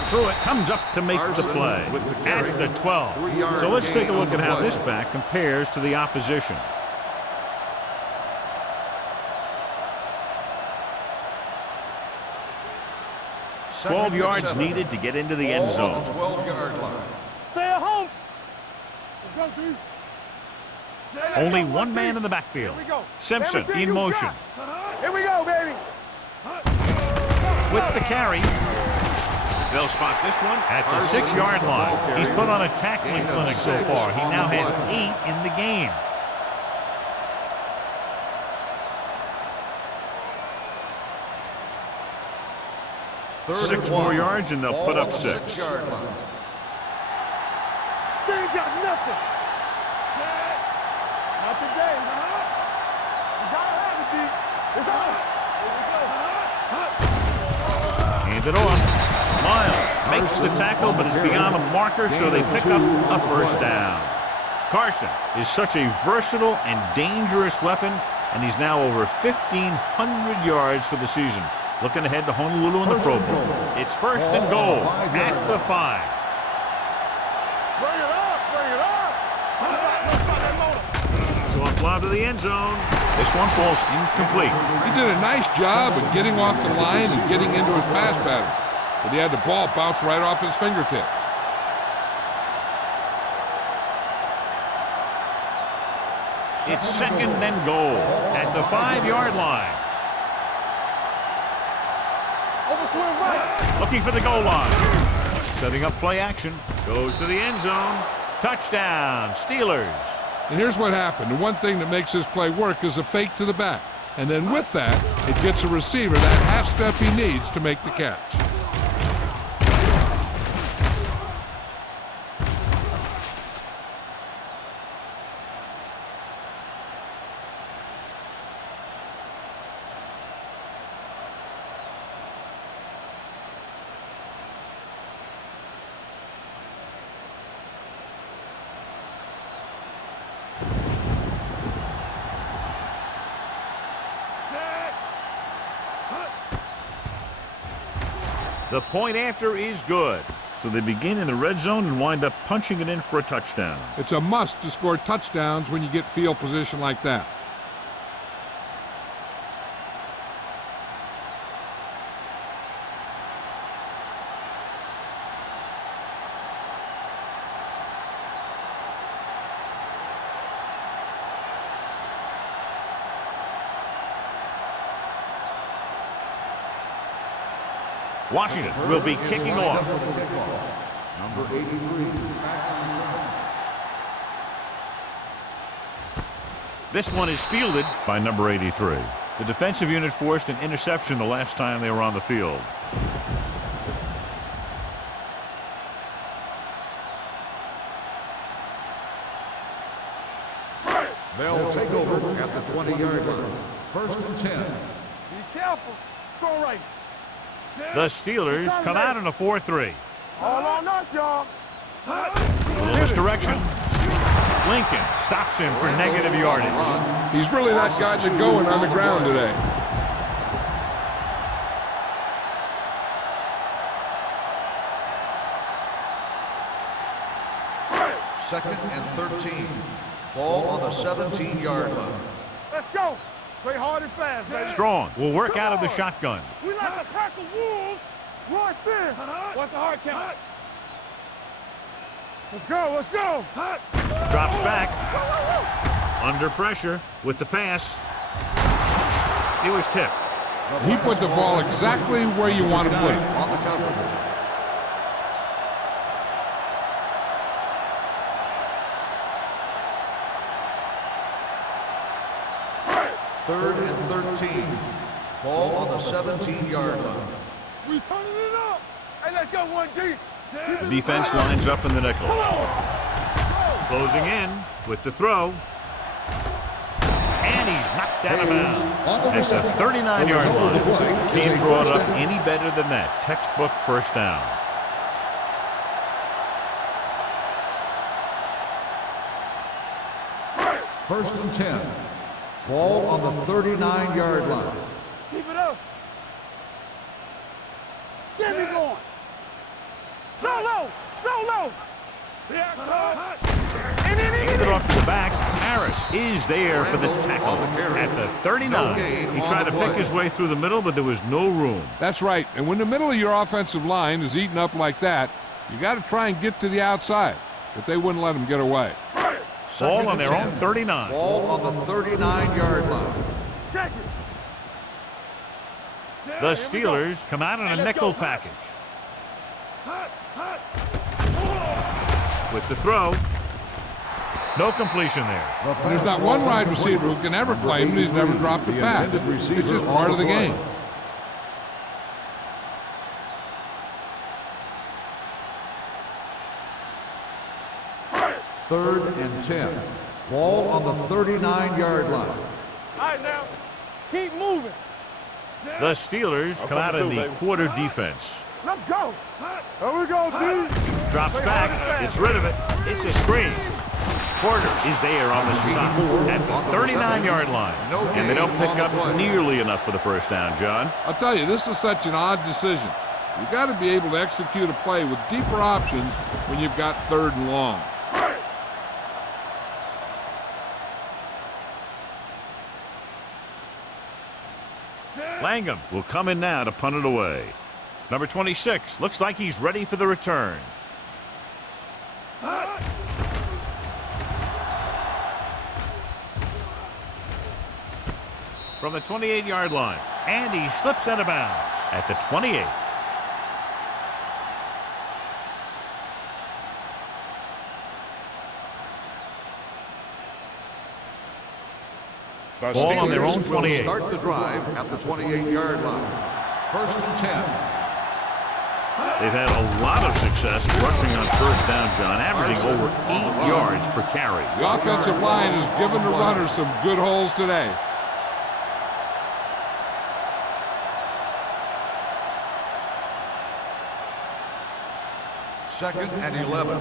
Pruitt comes up to make the play at the 12. So let's take a look at how this back compares to the opposition. Second 12 and yards 7. needed to get into the end Ball on zone. the 12-yard line. Stay at home. Let's go, G. Only one man in the backfield. Here we go. Simpson Everything in you motion. got. Here we go, baby. With the carry. They'll spot this one at the 6-yard line. He's put on a tackling clinic so far. He now has 8 in the game. Third 6 and more 1. yards and they'll Ball put up on the 6. 6-yard line. They ain't got nothing. Not today. You gotta have it, D. It's on. Hand it off. Miles makes the tackle, but it's beyond a marker, so they pick up a first down. Carson is such a versatile and dangerous weapon, and he's now over 1,500 yards for the season. Looking ahead to Honolulu in the Pro Bowl. It's first and goal at the 5. Bring it up. Bring it up. Let's start that motor. So a fly to the end zone. This one falls incomplete. He did a nice job of getting off the line and getting into his pass pattern, but he had the ball bounce right off his fingertip. It's second and goal at the 5-yard line. Overswing right. Looking for the goal line. Setting up play action. Goes to the end zone. Touchdown, Steelers. And here's what happened. The one thing that makes this play work is a fake to the back. And then with that, it gets a receiver that half step he needs to make the catch. The point after is good. So they begin in the red zone and wind up punching it in for a touchdown. It's a must to score touchdowns when you get field position like that. Washington will be kicking off. Number 83. This one is fielded by number 83. The defensive unit forced an interception the last time they were on the field. They'll take over at the 20-yard line. First and 10. Be careful. Go right. The Steelers come out in a 4-3. All on us, y'all. A little misdirection. Lincoln stops him for negative yardage. He's really not gotten it going on the ground today. Second and 13. Ball on the 17-yard line. Let's go. Play hard and fast, baby. Strong will work out of the shotgun. We like a pack of wolves. Rush in. What's the hard count? Let's go. Let's go. Drops back. Under pressure with the pass. It was tipped. He put the ball exactly where you want to put it. On the cover. Third and 13. Ball on the 17-yard line. We turning it up. Hey, let's go one deep. The defense lines up in the nickel. Closing in with the throw. And he's knocked out of bounds. That's a 39-yard line. Can't draw it up any better than that. Textbook first down. First and 10. Ball on the 39-yard line. Keep it up. Get me going. Solo. Solo. Hand it off to the back. Harris is there for the tackle at the 39. He tried to pick his way through the middle, but there was no room. That's right. And when the middle of your offensive line is eaten up like that, you got to try and get to the outside. But they wouldn't let him get away. Ball on their own 39. Ball on the 39-yard line. Check it. The Steelers come out in a nickel package. With the throw. No completion there. There's not one wide receiver who can ever claim that he's never dropped a pass. It's just part of the game. Third and 10. Ball on the 39-yard line. All right, now. Keep moving. The Steelers come out in the quarter defense. Let's go. There we go, dude. Drops back, gets rid of it. It's a screen. Porter is there on the stop at the 39-yard line. And they don't pick up nearly enough for the first down, John. I'll tell you, this is such an odd decision. You've got to be able to execute a play with deeper options when you've got third and long. Langham will come in now to punt it away. Number 26 looks like he's ready for the return. From the 28-yard line, and he slips out of bounds at the 28. Ball on their own 28. Start the drive at the 28-yard line. First and 10. They've had a lot of success rushing on first down, John, averaging over 8 yards per carry. The offensive line has given the runners some good holes today. Second and 11.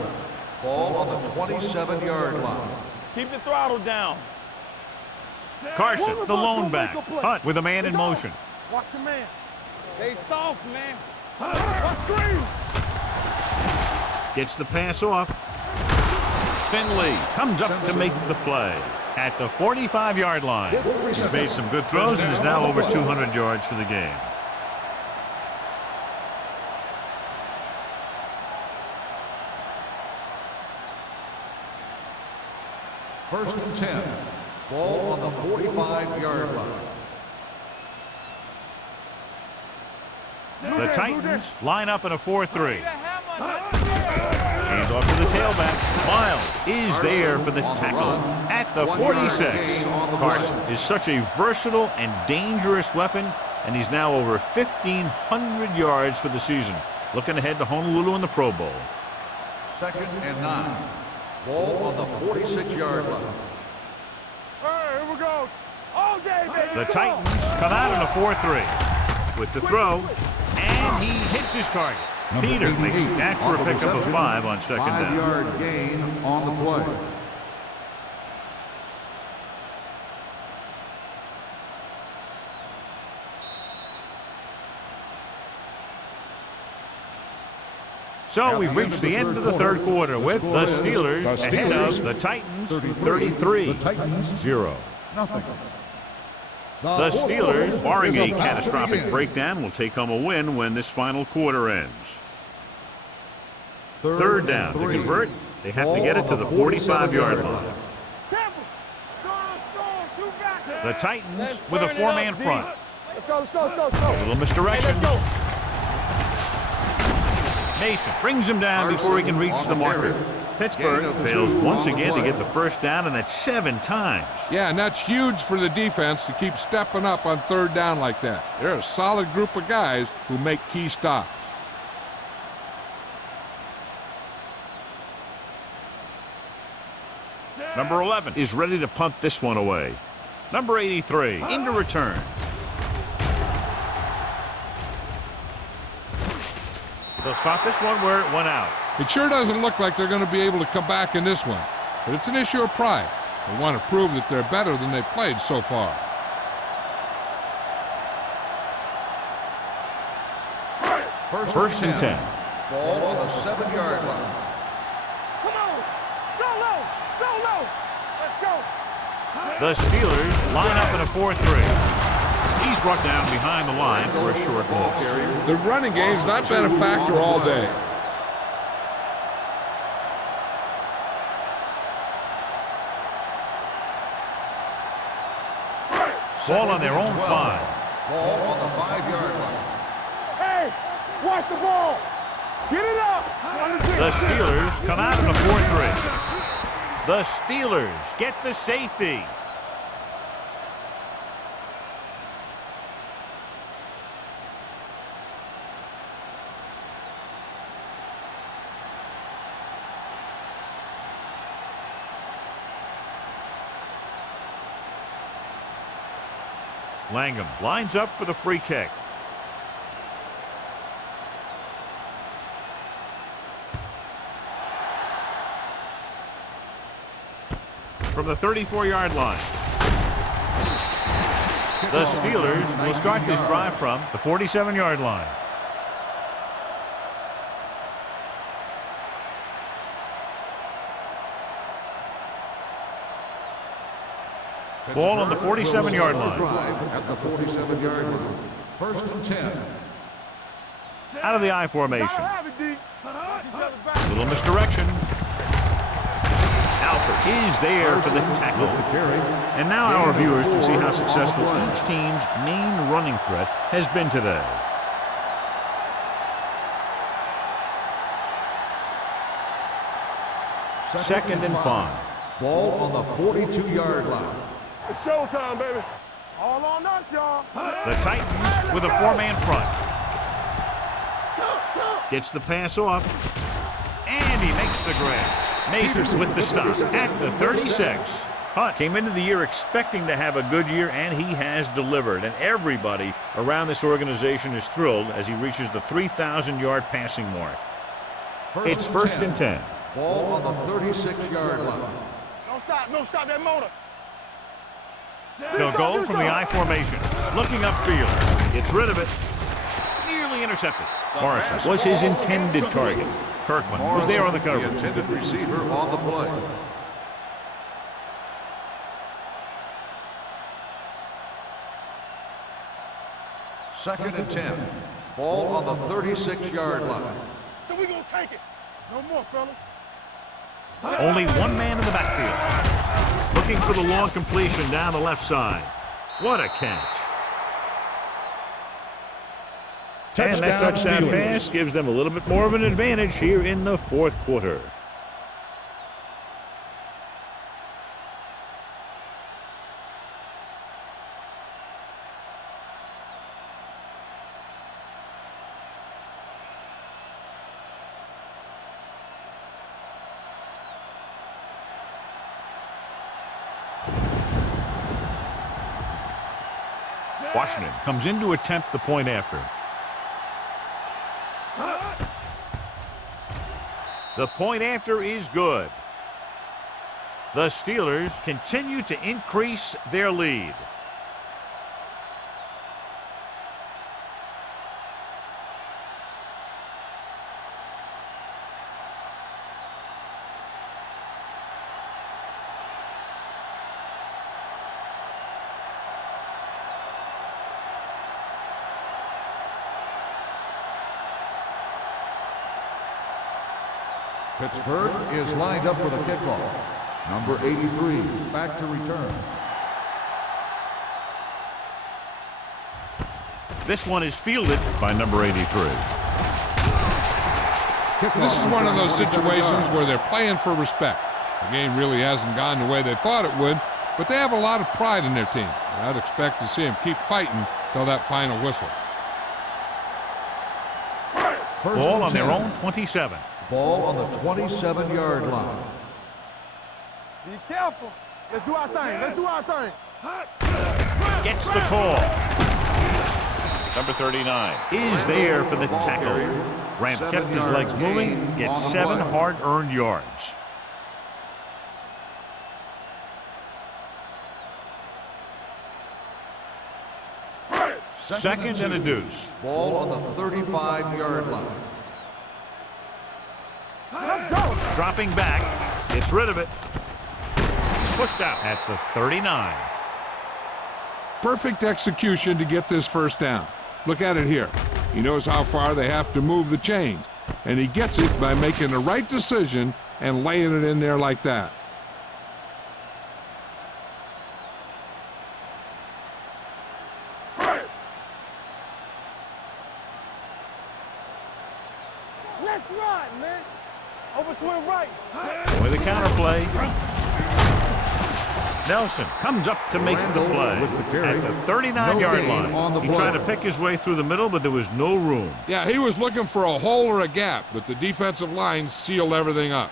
Ball on the 27-yard line. Keep the throttle down. Carson, the lone back. Hunt with a man in motion. Watch the man. Stay soft, man. Screen. Gets the pass off. Finley comes up to make the play at the 45-yard line. He's made some good throws and is now over 200 yards for the game. First and 10. Ball on the 45-yard line. The Titans line up in a 4-3. off to the tailback. Miles is there for the tackle at the 46. Carson is such a versatile and dangerous weapon, and he's now over 1,500 yards for the season. Looking ahead to Honolulu in the Pro Bowl. 2nd and 9. Ball on the 46-yard line. Hey, here we go. All day, baby. The Titans come out in a 4-3 with the throw, and he hits his target. Peter makes an accurate pickup of 5 on 2nd down. 5-yard gain on the play. So we've reached the end of the third quarter with the Steelers ahead of the Titans 33-0. The Steelers, barring a catastrophic breakdown, will take home a win when this final quarter ends. Third down. To convert, they have to get it to the 45-yard line. The Titans with a 4-man front. Let's go, let's go, let's go, let's go. A little misdirection. Hey, let's go. Mason brings him down before he can reach the marker. Pittsburgh fails once again to get the first down, and that's 7 times. Yeah, and that's huge for the defense to keep stepping up on third down like that. They're a solid group of guys who make key stops. Number 11 is ready to punt this one away. Number 83 into return. They'll spot this one where it went out. It sure doesn't look like they're going to be able to come back in this one, but it's an issue of pride. They want to prove that they're better than they've played so far. First and 10. Ball on the 7-yard line. Come on. Go low. Go low. Let's go. The Steelers line up in a 4-3. He's brought down behind the line for a short loss. The running game's not been a factor all day. Ball on their own 5. Ball on the 5-yard line. Hey, watch the ball. Get it up. The Steelers come out in a 4-3. The Steelers get the safety. Langham lines up for the free kick. From the 34-yard line. The Steelers will start this drive from the 47-yard line. Ball on the 47-yard line. At the 47-yard line. First and 10. Out of the I formation. A little misdirection. Alford is there for the tackle. And now our viewers can see how successful each team's main running threat has been today. Second and 5. Ball on the 42-yard line. It's showtime, baby. All on us, y'all. The Titans with a 4-man front. Gets the pass off. And he makes the grab. Mason with the stop at the 36. Hunt came into the year expecting to have a good year, and he has delivered. And everybody around this organization is thrilled as he reaches the 3,000-yard passing mark. It's first and 10. Ball on the 36-yard line. Don't stop that motor. They'll go from the I formation. Looking upfield. Gets rid of it. Nearly intercepted. Morrison was his intended target. Kirkland was there on the cover. The intended receiver on the play. Second and 10. Ball on the 36-yard line. So we gonna take it. No more, fellas. Only one man in the backfield. Looking for the long completion down the left side. What a catch. And that touchdown pass gives them a little bit more of an advantage here in the fourth quarter. Washington comes in to attempt the point after. The point after is good. The Steelers continue to increase their lead. Pittsburgh is lined up for the kickoff. Number 83, back to return. This one is fielded by number 83. This is one of those situations where they're playing for respect. The game really hasn't gone the way they thought it would, but they have a lot of pride in their team. And I'd expect to see them keep fighting till that final whistle. Ball on their own 27. Ball on the 27-yard line. Be careful. Let's do our thing. Let's do our thing. Gets the call. Number 39. Is there for the tackle. Grant kept his legs moving, gets 7 hard-earned yards. Second and a deuce. Ball on the 35-yard line. Let's go. Dropping back, gets rid of it. He's pushed out at the 39. Perfect execution to get this first down. Look at it here. He knows how far they have to move the chains, and he gets it by making the right decision and laying it in there like that. Let's run, man. Overswing right. With a counter play. Nelson comes up to make the play at the 39-yard line. He tried to pick his way through the middle, but there was no room. Yeah, he was looking for a hole or a gap, but the defensive line sealed everything up.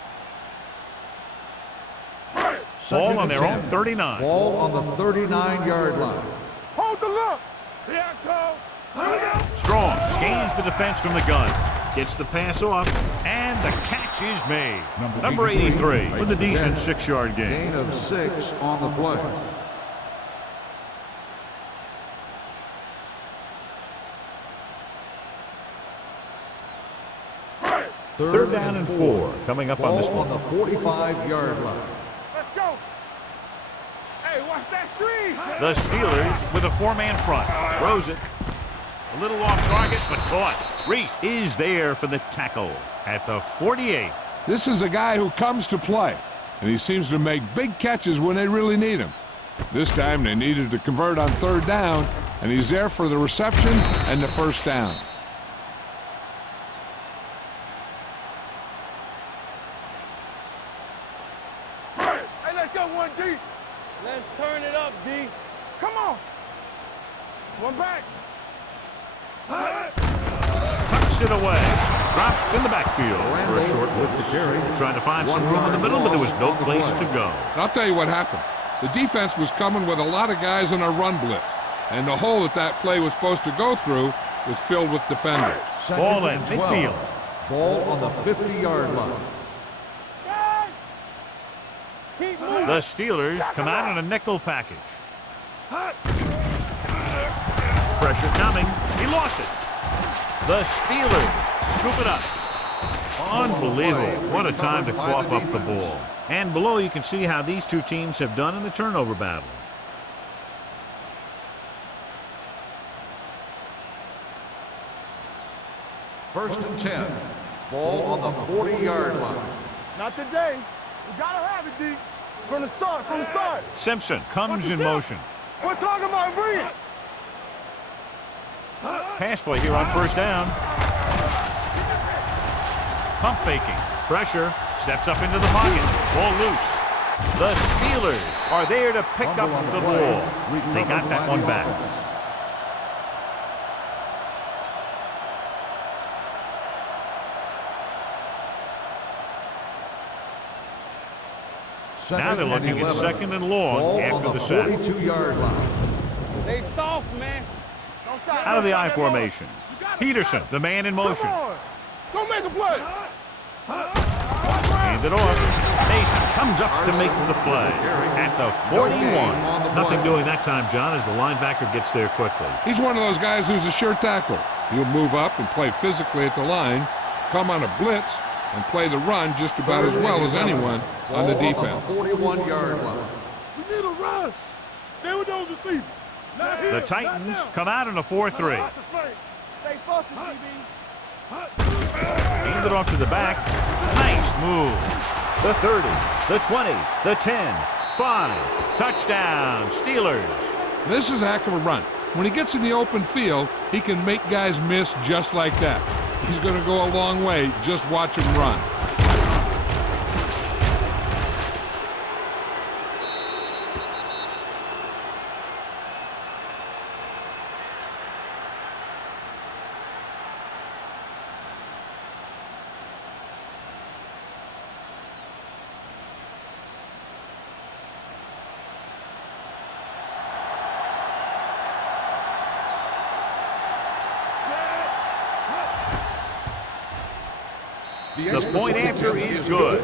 Ball on their own 39. Ball on the 39-yard line. Hold the look. Here I go. Strong scans the defense from the gun. Gets the pass off, and the catch is made. Number 83 with a decent 6-yard gain. Gain of 6 on the play. Third down and 4 coming up on this Ball one. on the 45-yard line. Let's go. Hey, watch that screen. The Steelers with a 4-man front. Throws it. A little off target, but caught. Reese is there for the tackle at the 48. This is a guy who comes to play, and he seems to make big catches when they really need him. This time they needed to convert on third down, and he's there for the reception and the first down. Hey, let's go 1D. Let's turn it up, D. Come on. One back. Tucks it away. Dropped in the backfield for a short loss. Trying to find some room in the middle, but there was no place to go. I'll tell you what happened. The defense was coming with a lot of guys in a run blitz, and the hole that play was supposed to go through was filled with defenders. Ball in midfield. Ball on the 50-yard line. Keep moving. The Steelers come out in a nickel package. Pressure coming. He lost it. The Steelers scoop it up. Unbelievable. What a time to cough up the ball. And below you can see how these two teams have done in the turnover battle. First and 10. Ball on the 40-yard line. Not today. We gotta have it, D. From the start, from the start. Simpson comes in motion. We're talking about bring it. Pass play here on first down. Pump faking. Pressure. Steps up into the pocket. Ball loose. The Steelers are there to pick up the ball. They got that one back. Now they're looking at second and long after the sack. 42-yard line. They soft, man. Don't stop. Out of the I formation. Peterson, the man in motion. Come on. Go make a play. Hand it off. Mason comes up to make the play. At the 41. Nothing doing that time, John, as the linebacker gets there quickly. He's one of those guys who's a sure tackler. He'll move up and play physically at the line, come on a blitz, and play the run just about as well as anyone on the defense. 41-yard line. We need a rush. Stay with those receivers. The Titans come out in a 4-3. Stay focused, DB. Hand it off to the back. Nice move. The 30, the 20, the 10, 5. Touchdown, Steelers. This is a heck of a run. When he gets in the open field, he can make guys miss just like that. He's going to go a long way. Just watch him run. The point after is good.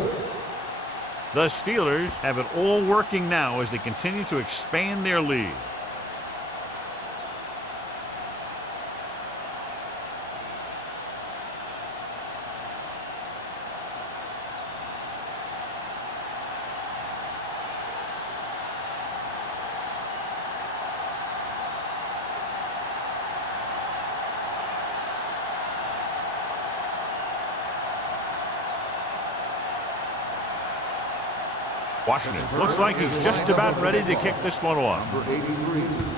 The Steelers have it all working now as they continue to expand their lead. Washington looks like he's just about ready to kick this one off.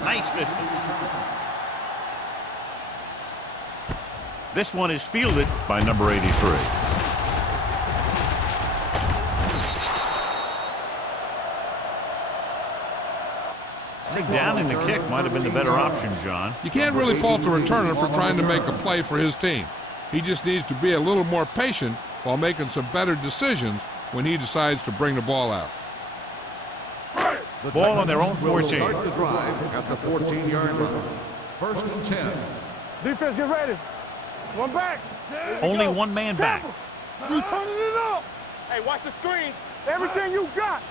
Nice distance. This one is fielded by number 83. I think downing the kick might have been the better option, John. You can't really fault the returner for trying to make a play for his team. He just needs to be a little more patient while making some better decisions when he decides to bring the ball out. The Ball on their own Titans will 14. Start the drive at the 14-yard line. First and 10. Defense, get ready. One back. Only one man back. We turning it up. Hey, watch the screen. Everything you got.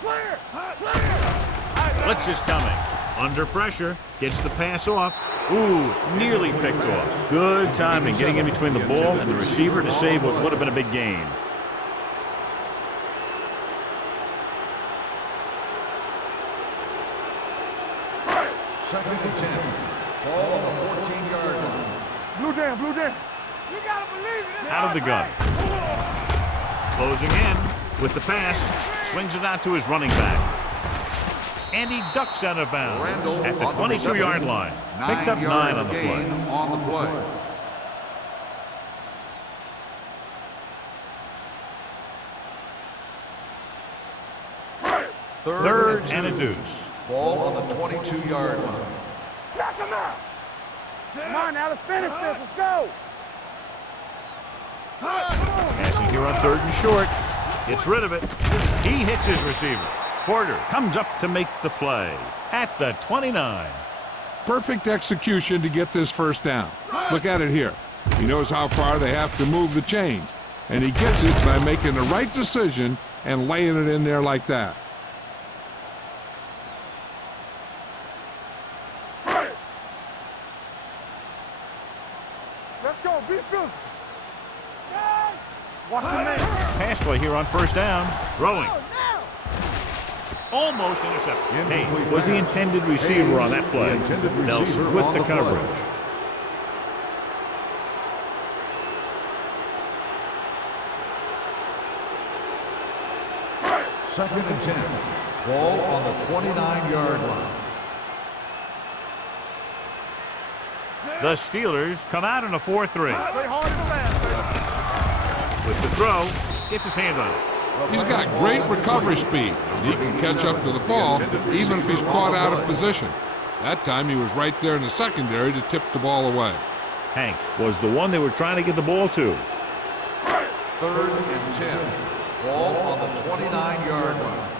Clear. Clear. Blitz is coming. Under pressure. Gets the pass off. Ooh, nearly picked off. Good timing getting in between the ball and the receiver to save what would have been a big gain. Second and 10. Ball on the 14-yard line. Blue down, blue down. You gotta believe it. Out of the gun. Closing in with the pass. Swings it out to his running back. And he ducks out of bounds Randall at the on the 22-yard reception. line. Picked up 9 on the play. Gain on the play. Third and a deuce. Ball on the 22-yard line. Knock him out. Come on now, let's finish this. Let's go. Passing here on 3rd and short. Gets rid of it. He hits his receiver. Porter comes up to make the play at the 29. Perfect execution to get this first down. Look at it here. He knows how far they have to move the chains, and he gets it by making the right decision and laying it in there like that. Let's go. Be physical. Watch the man. Pass play here on 1st down. Throwing. Almost intercepted. Hayes was the intended receiver on that play. Nelson with the coverage. Second and 10. Ball on the 29-yard line. The Steelers come out in a 4-3. Play hard and fast, With the throw, gets his hand on it. He's got great recovery speed, and he can catch up to the ball even if he's caught out of position. That time he was right there in the secondary to tip the ball away. Hank was the one they were trying to get the ball to. Third and 10. Ball on the 29-yard line.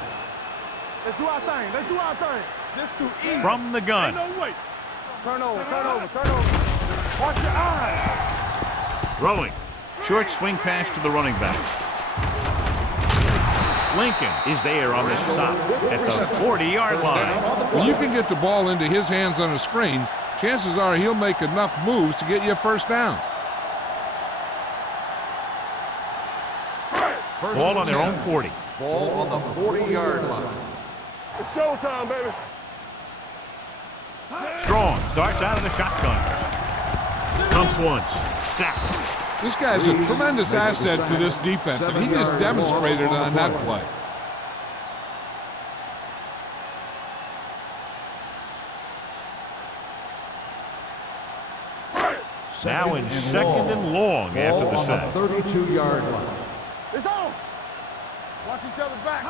Let's do our thing. Let's do our thing. This too easy. From the gun. Ain't no way. Turn over, turn over, turn over. Watch your eyes. Throwing. Short swing pass to the running back. Lincoln is there on the stop at the 40-yard line. When you can get the ball into his hands on a screen, chances are he'll make enough moves to get you a first down. Ball on their own 40. Ball on the 40-yard line. It's showtime, baby. Strong starts out of the shotgun. Pumps once. Sacked. This guy's a tremendous asset to this defense, and he just demonstrated it on that play. Now in second and long after the sack. 32-yard line. It's on. Watch each other back.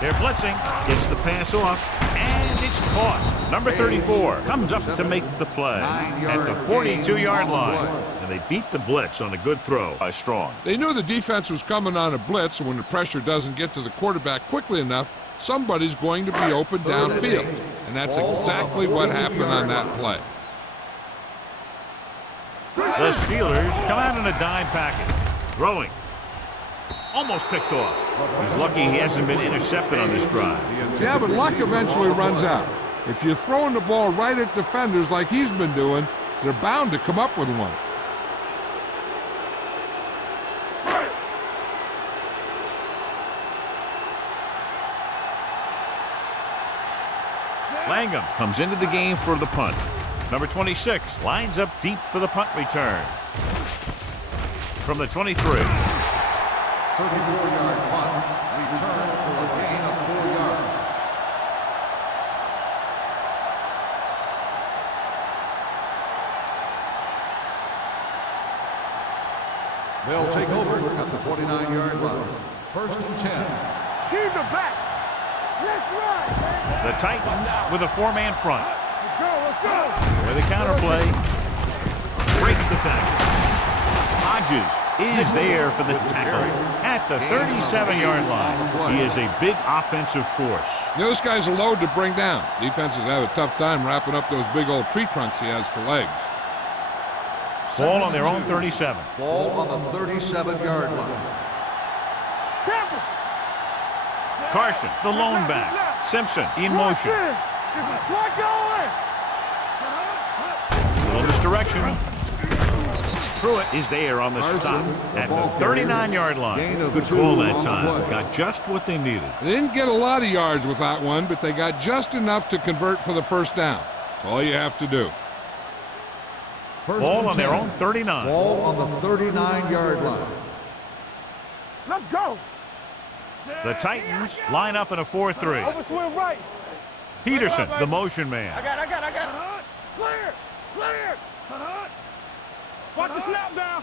They're blitzing. Gets the pass off. And it's caught. Number 34 comes up to make the play at the 42-yard line. And they beat the blitz on a good throw by Strong. They knew the defense was coming on a blitz, and when the pressure doesn't get to the quarterback quickly enough, somebody's going to be open downfield. And that's exactly what happened on that play. The Steelers come out in a dime package. Throwing. Almost picked off. He's lucky he hasn't been intercepted on this drive. Yeah, but luck eventually runs out. If you're throwing the ball right at defenders like he's been doing, they're bound to come up with one. Langham comes into the game for the punt. Number 26 lines up deep for the punt return. From the 23. 34-yard punt. Return for a gain of 4 yards. They'll take over at the 29-yard line. First and 10. Keep the back. Let's run. The Titans with a four-man front. Let's go, let's go. Where the counterplay breaks the tackle. Hodges is there for the tackle at the 37-yard line. He is a big offensive force. You know, this guy's a load to bring down. Defenses have a tough time wrapping up those big old tree trunks he has for legs. Ball on their own 37. Ball on the 37-yard line. Careful. Carson, the lone back. Simpson in motion. There's a slot going. Little misdirection. Pruitt is there on the stop at the 39-yard line. Good call that time. Got just what they needed. They didn't get a lot of yards with that one, but they got just enough to convert for the first down. That's all you have to do. Ball on their own 39. Ball on the 39-yard line. Let's go. The Titans line up in a 4-3. Overswing right. Peterson, the motion man. I got it. Clear. Watch the snap down.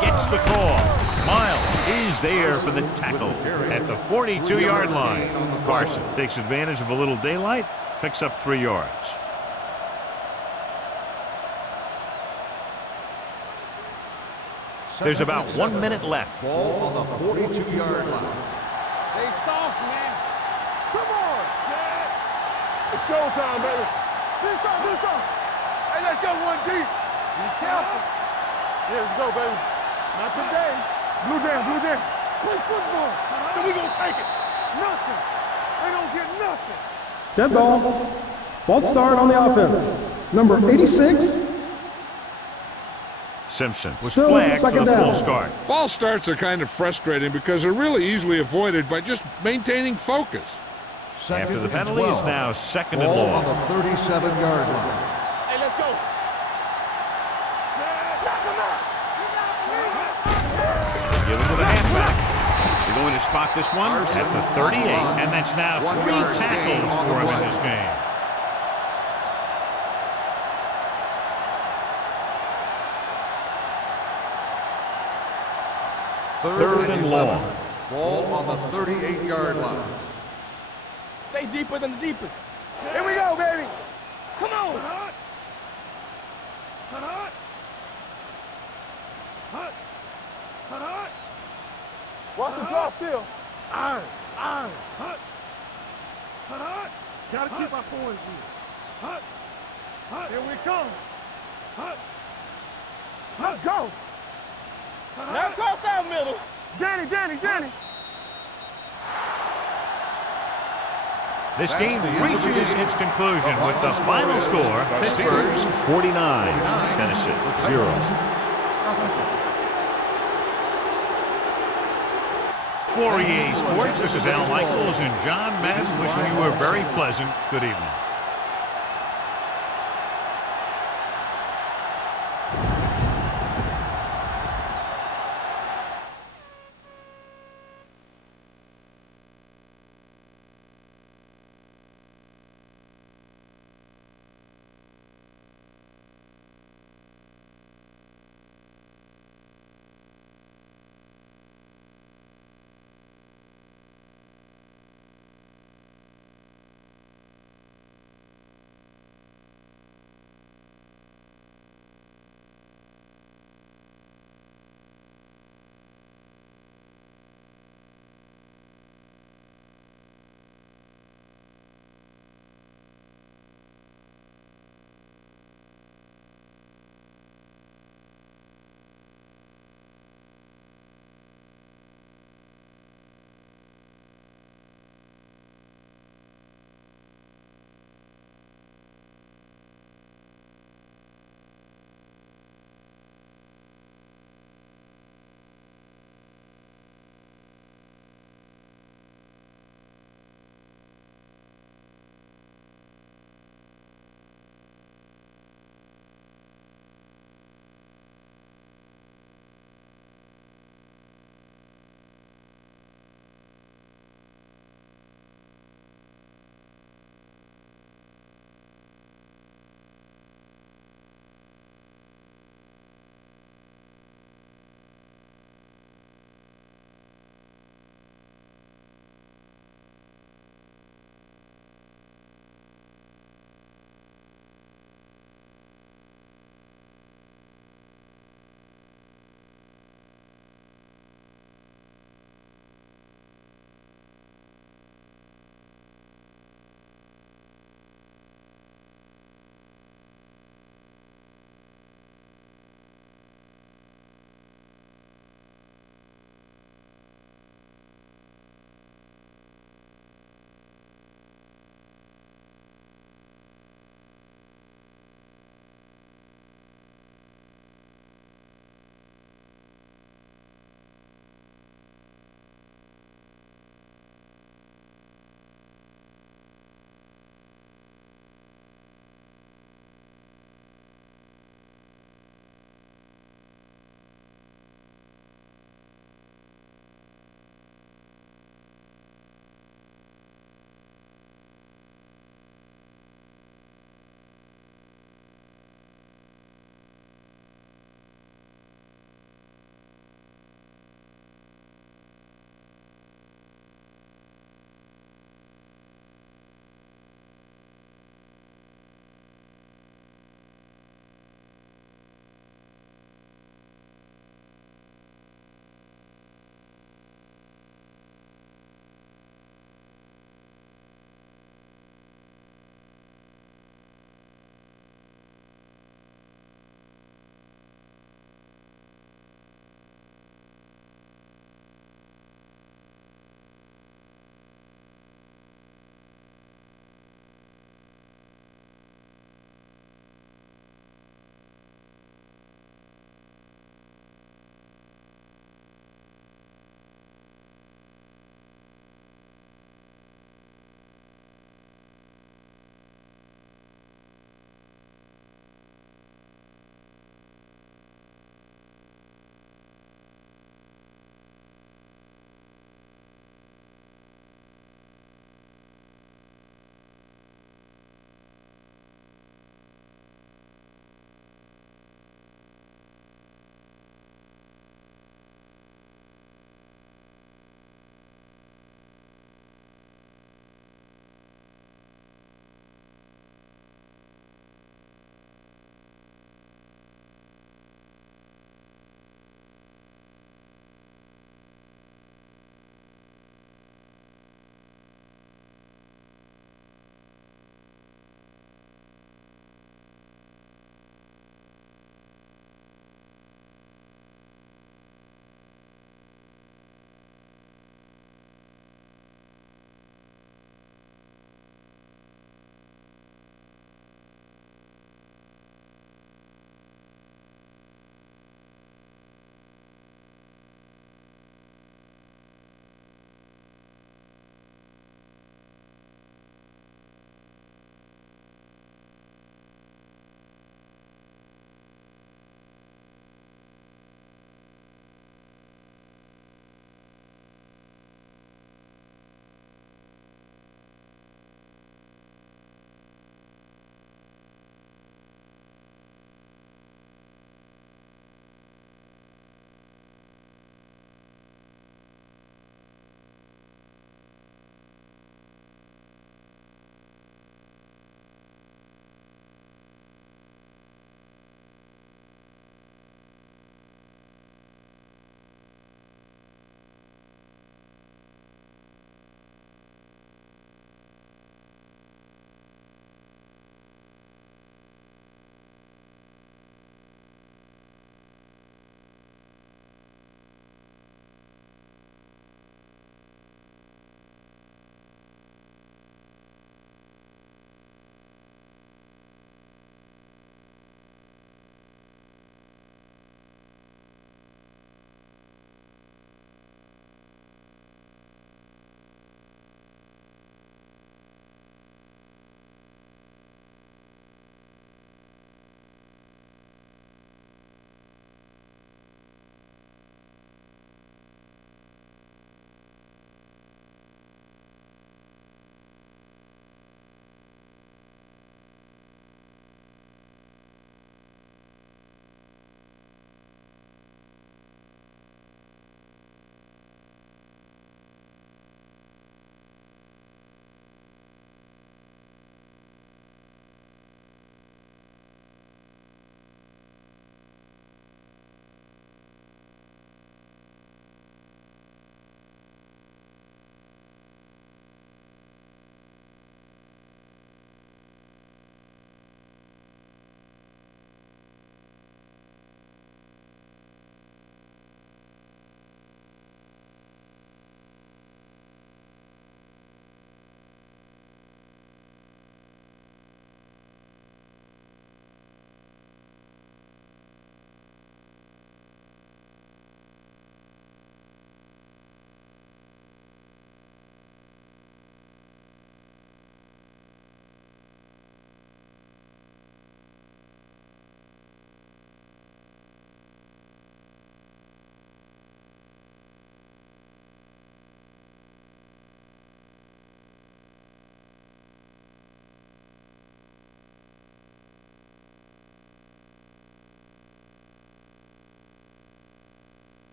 Gets the call. Miles is there for the tackle at the 42-yard line. Carson takes advantage of a little daylight, picks up 3 yards. There's about 1 minute left. Ball on the 42-yard line. Stay soft, man. Come on. It's showtime, baby. This off. Hey, let's go 1 deep. Be careful. Yeah, let's go, baby. Not today. Blue down. Play football. So we gonna take it. Nothing. They don't get nothing. Dead ball. False start on the offense. Number 86. Simpson was Still flagged for second the down. false start. False starts are kind of frustrating because they're really easily avoided by just maintaining focus. After the Second and penalty, it's 12. now second and Ball long. on the 37-yard line. Hey, let's go. Knock him out. Give it to the halfback. They're going to spot this one at the 38, and that's now 3 tackles for him in this game. Third and long. Ball on the 38-yard line. Stay deeper than the deepest. Here we go, baby. Come on. Watch the drop still. Here we come. Let's go. Now cross out middle. Danny. This game reaches its conclusion with the final score, Pittsburgh 49, Tennessee 0. For EA Sports, this is Al Michaels and John Madden wishing you a very pleasant good evening.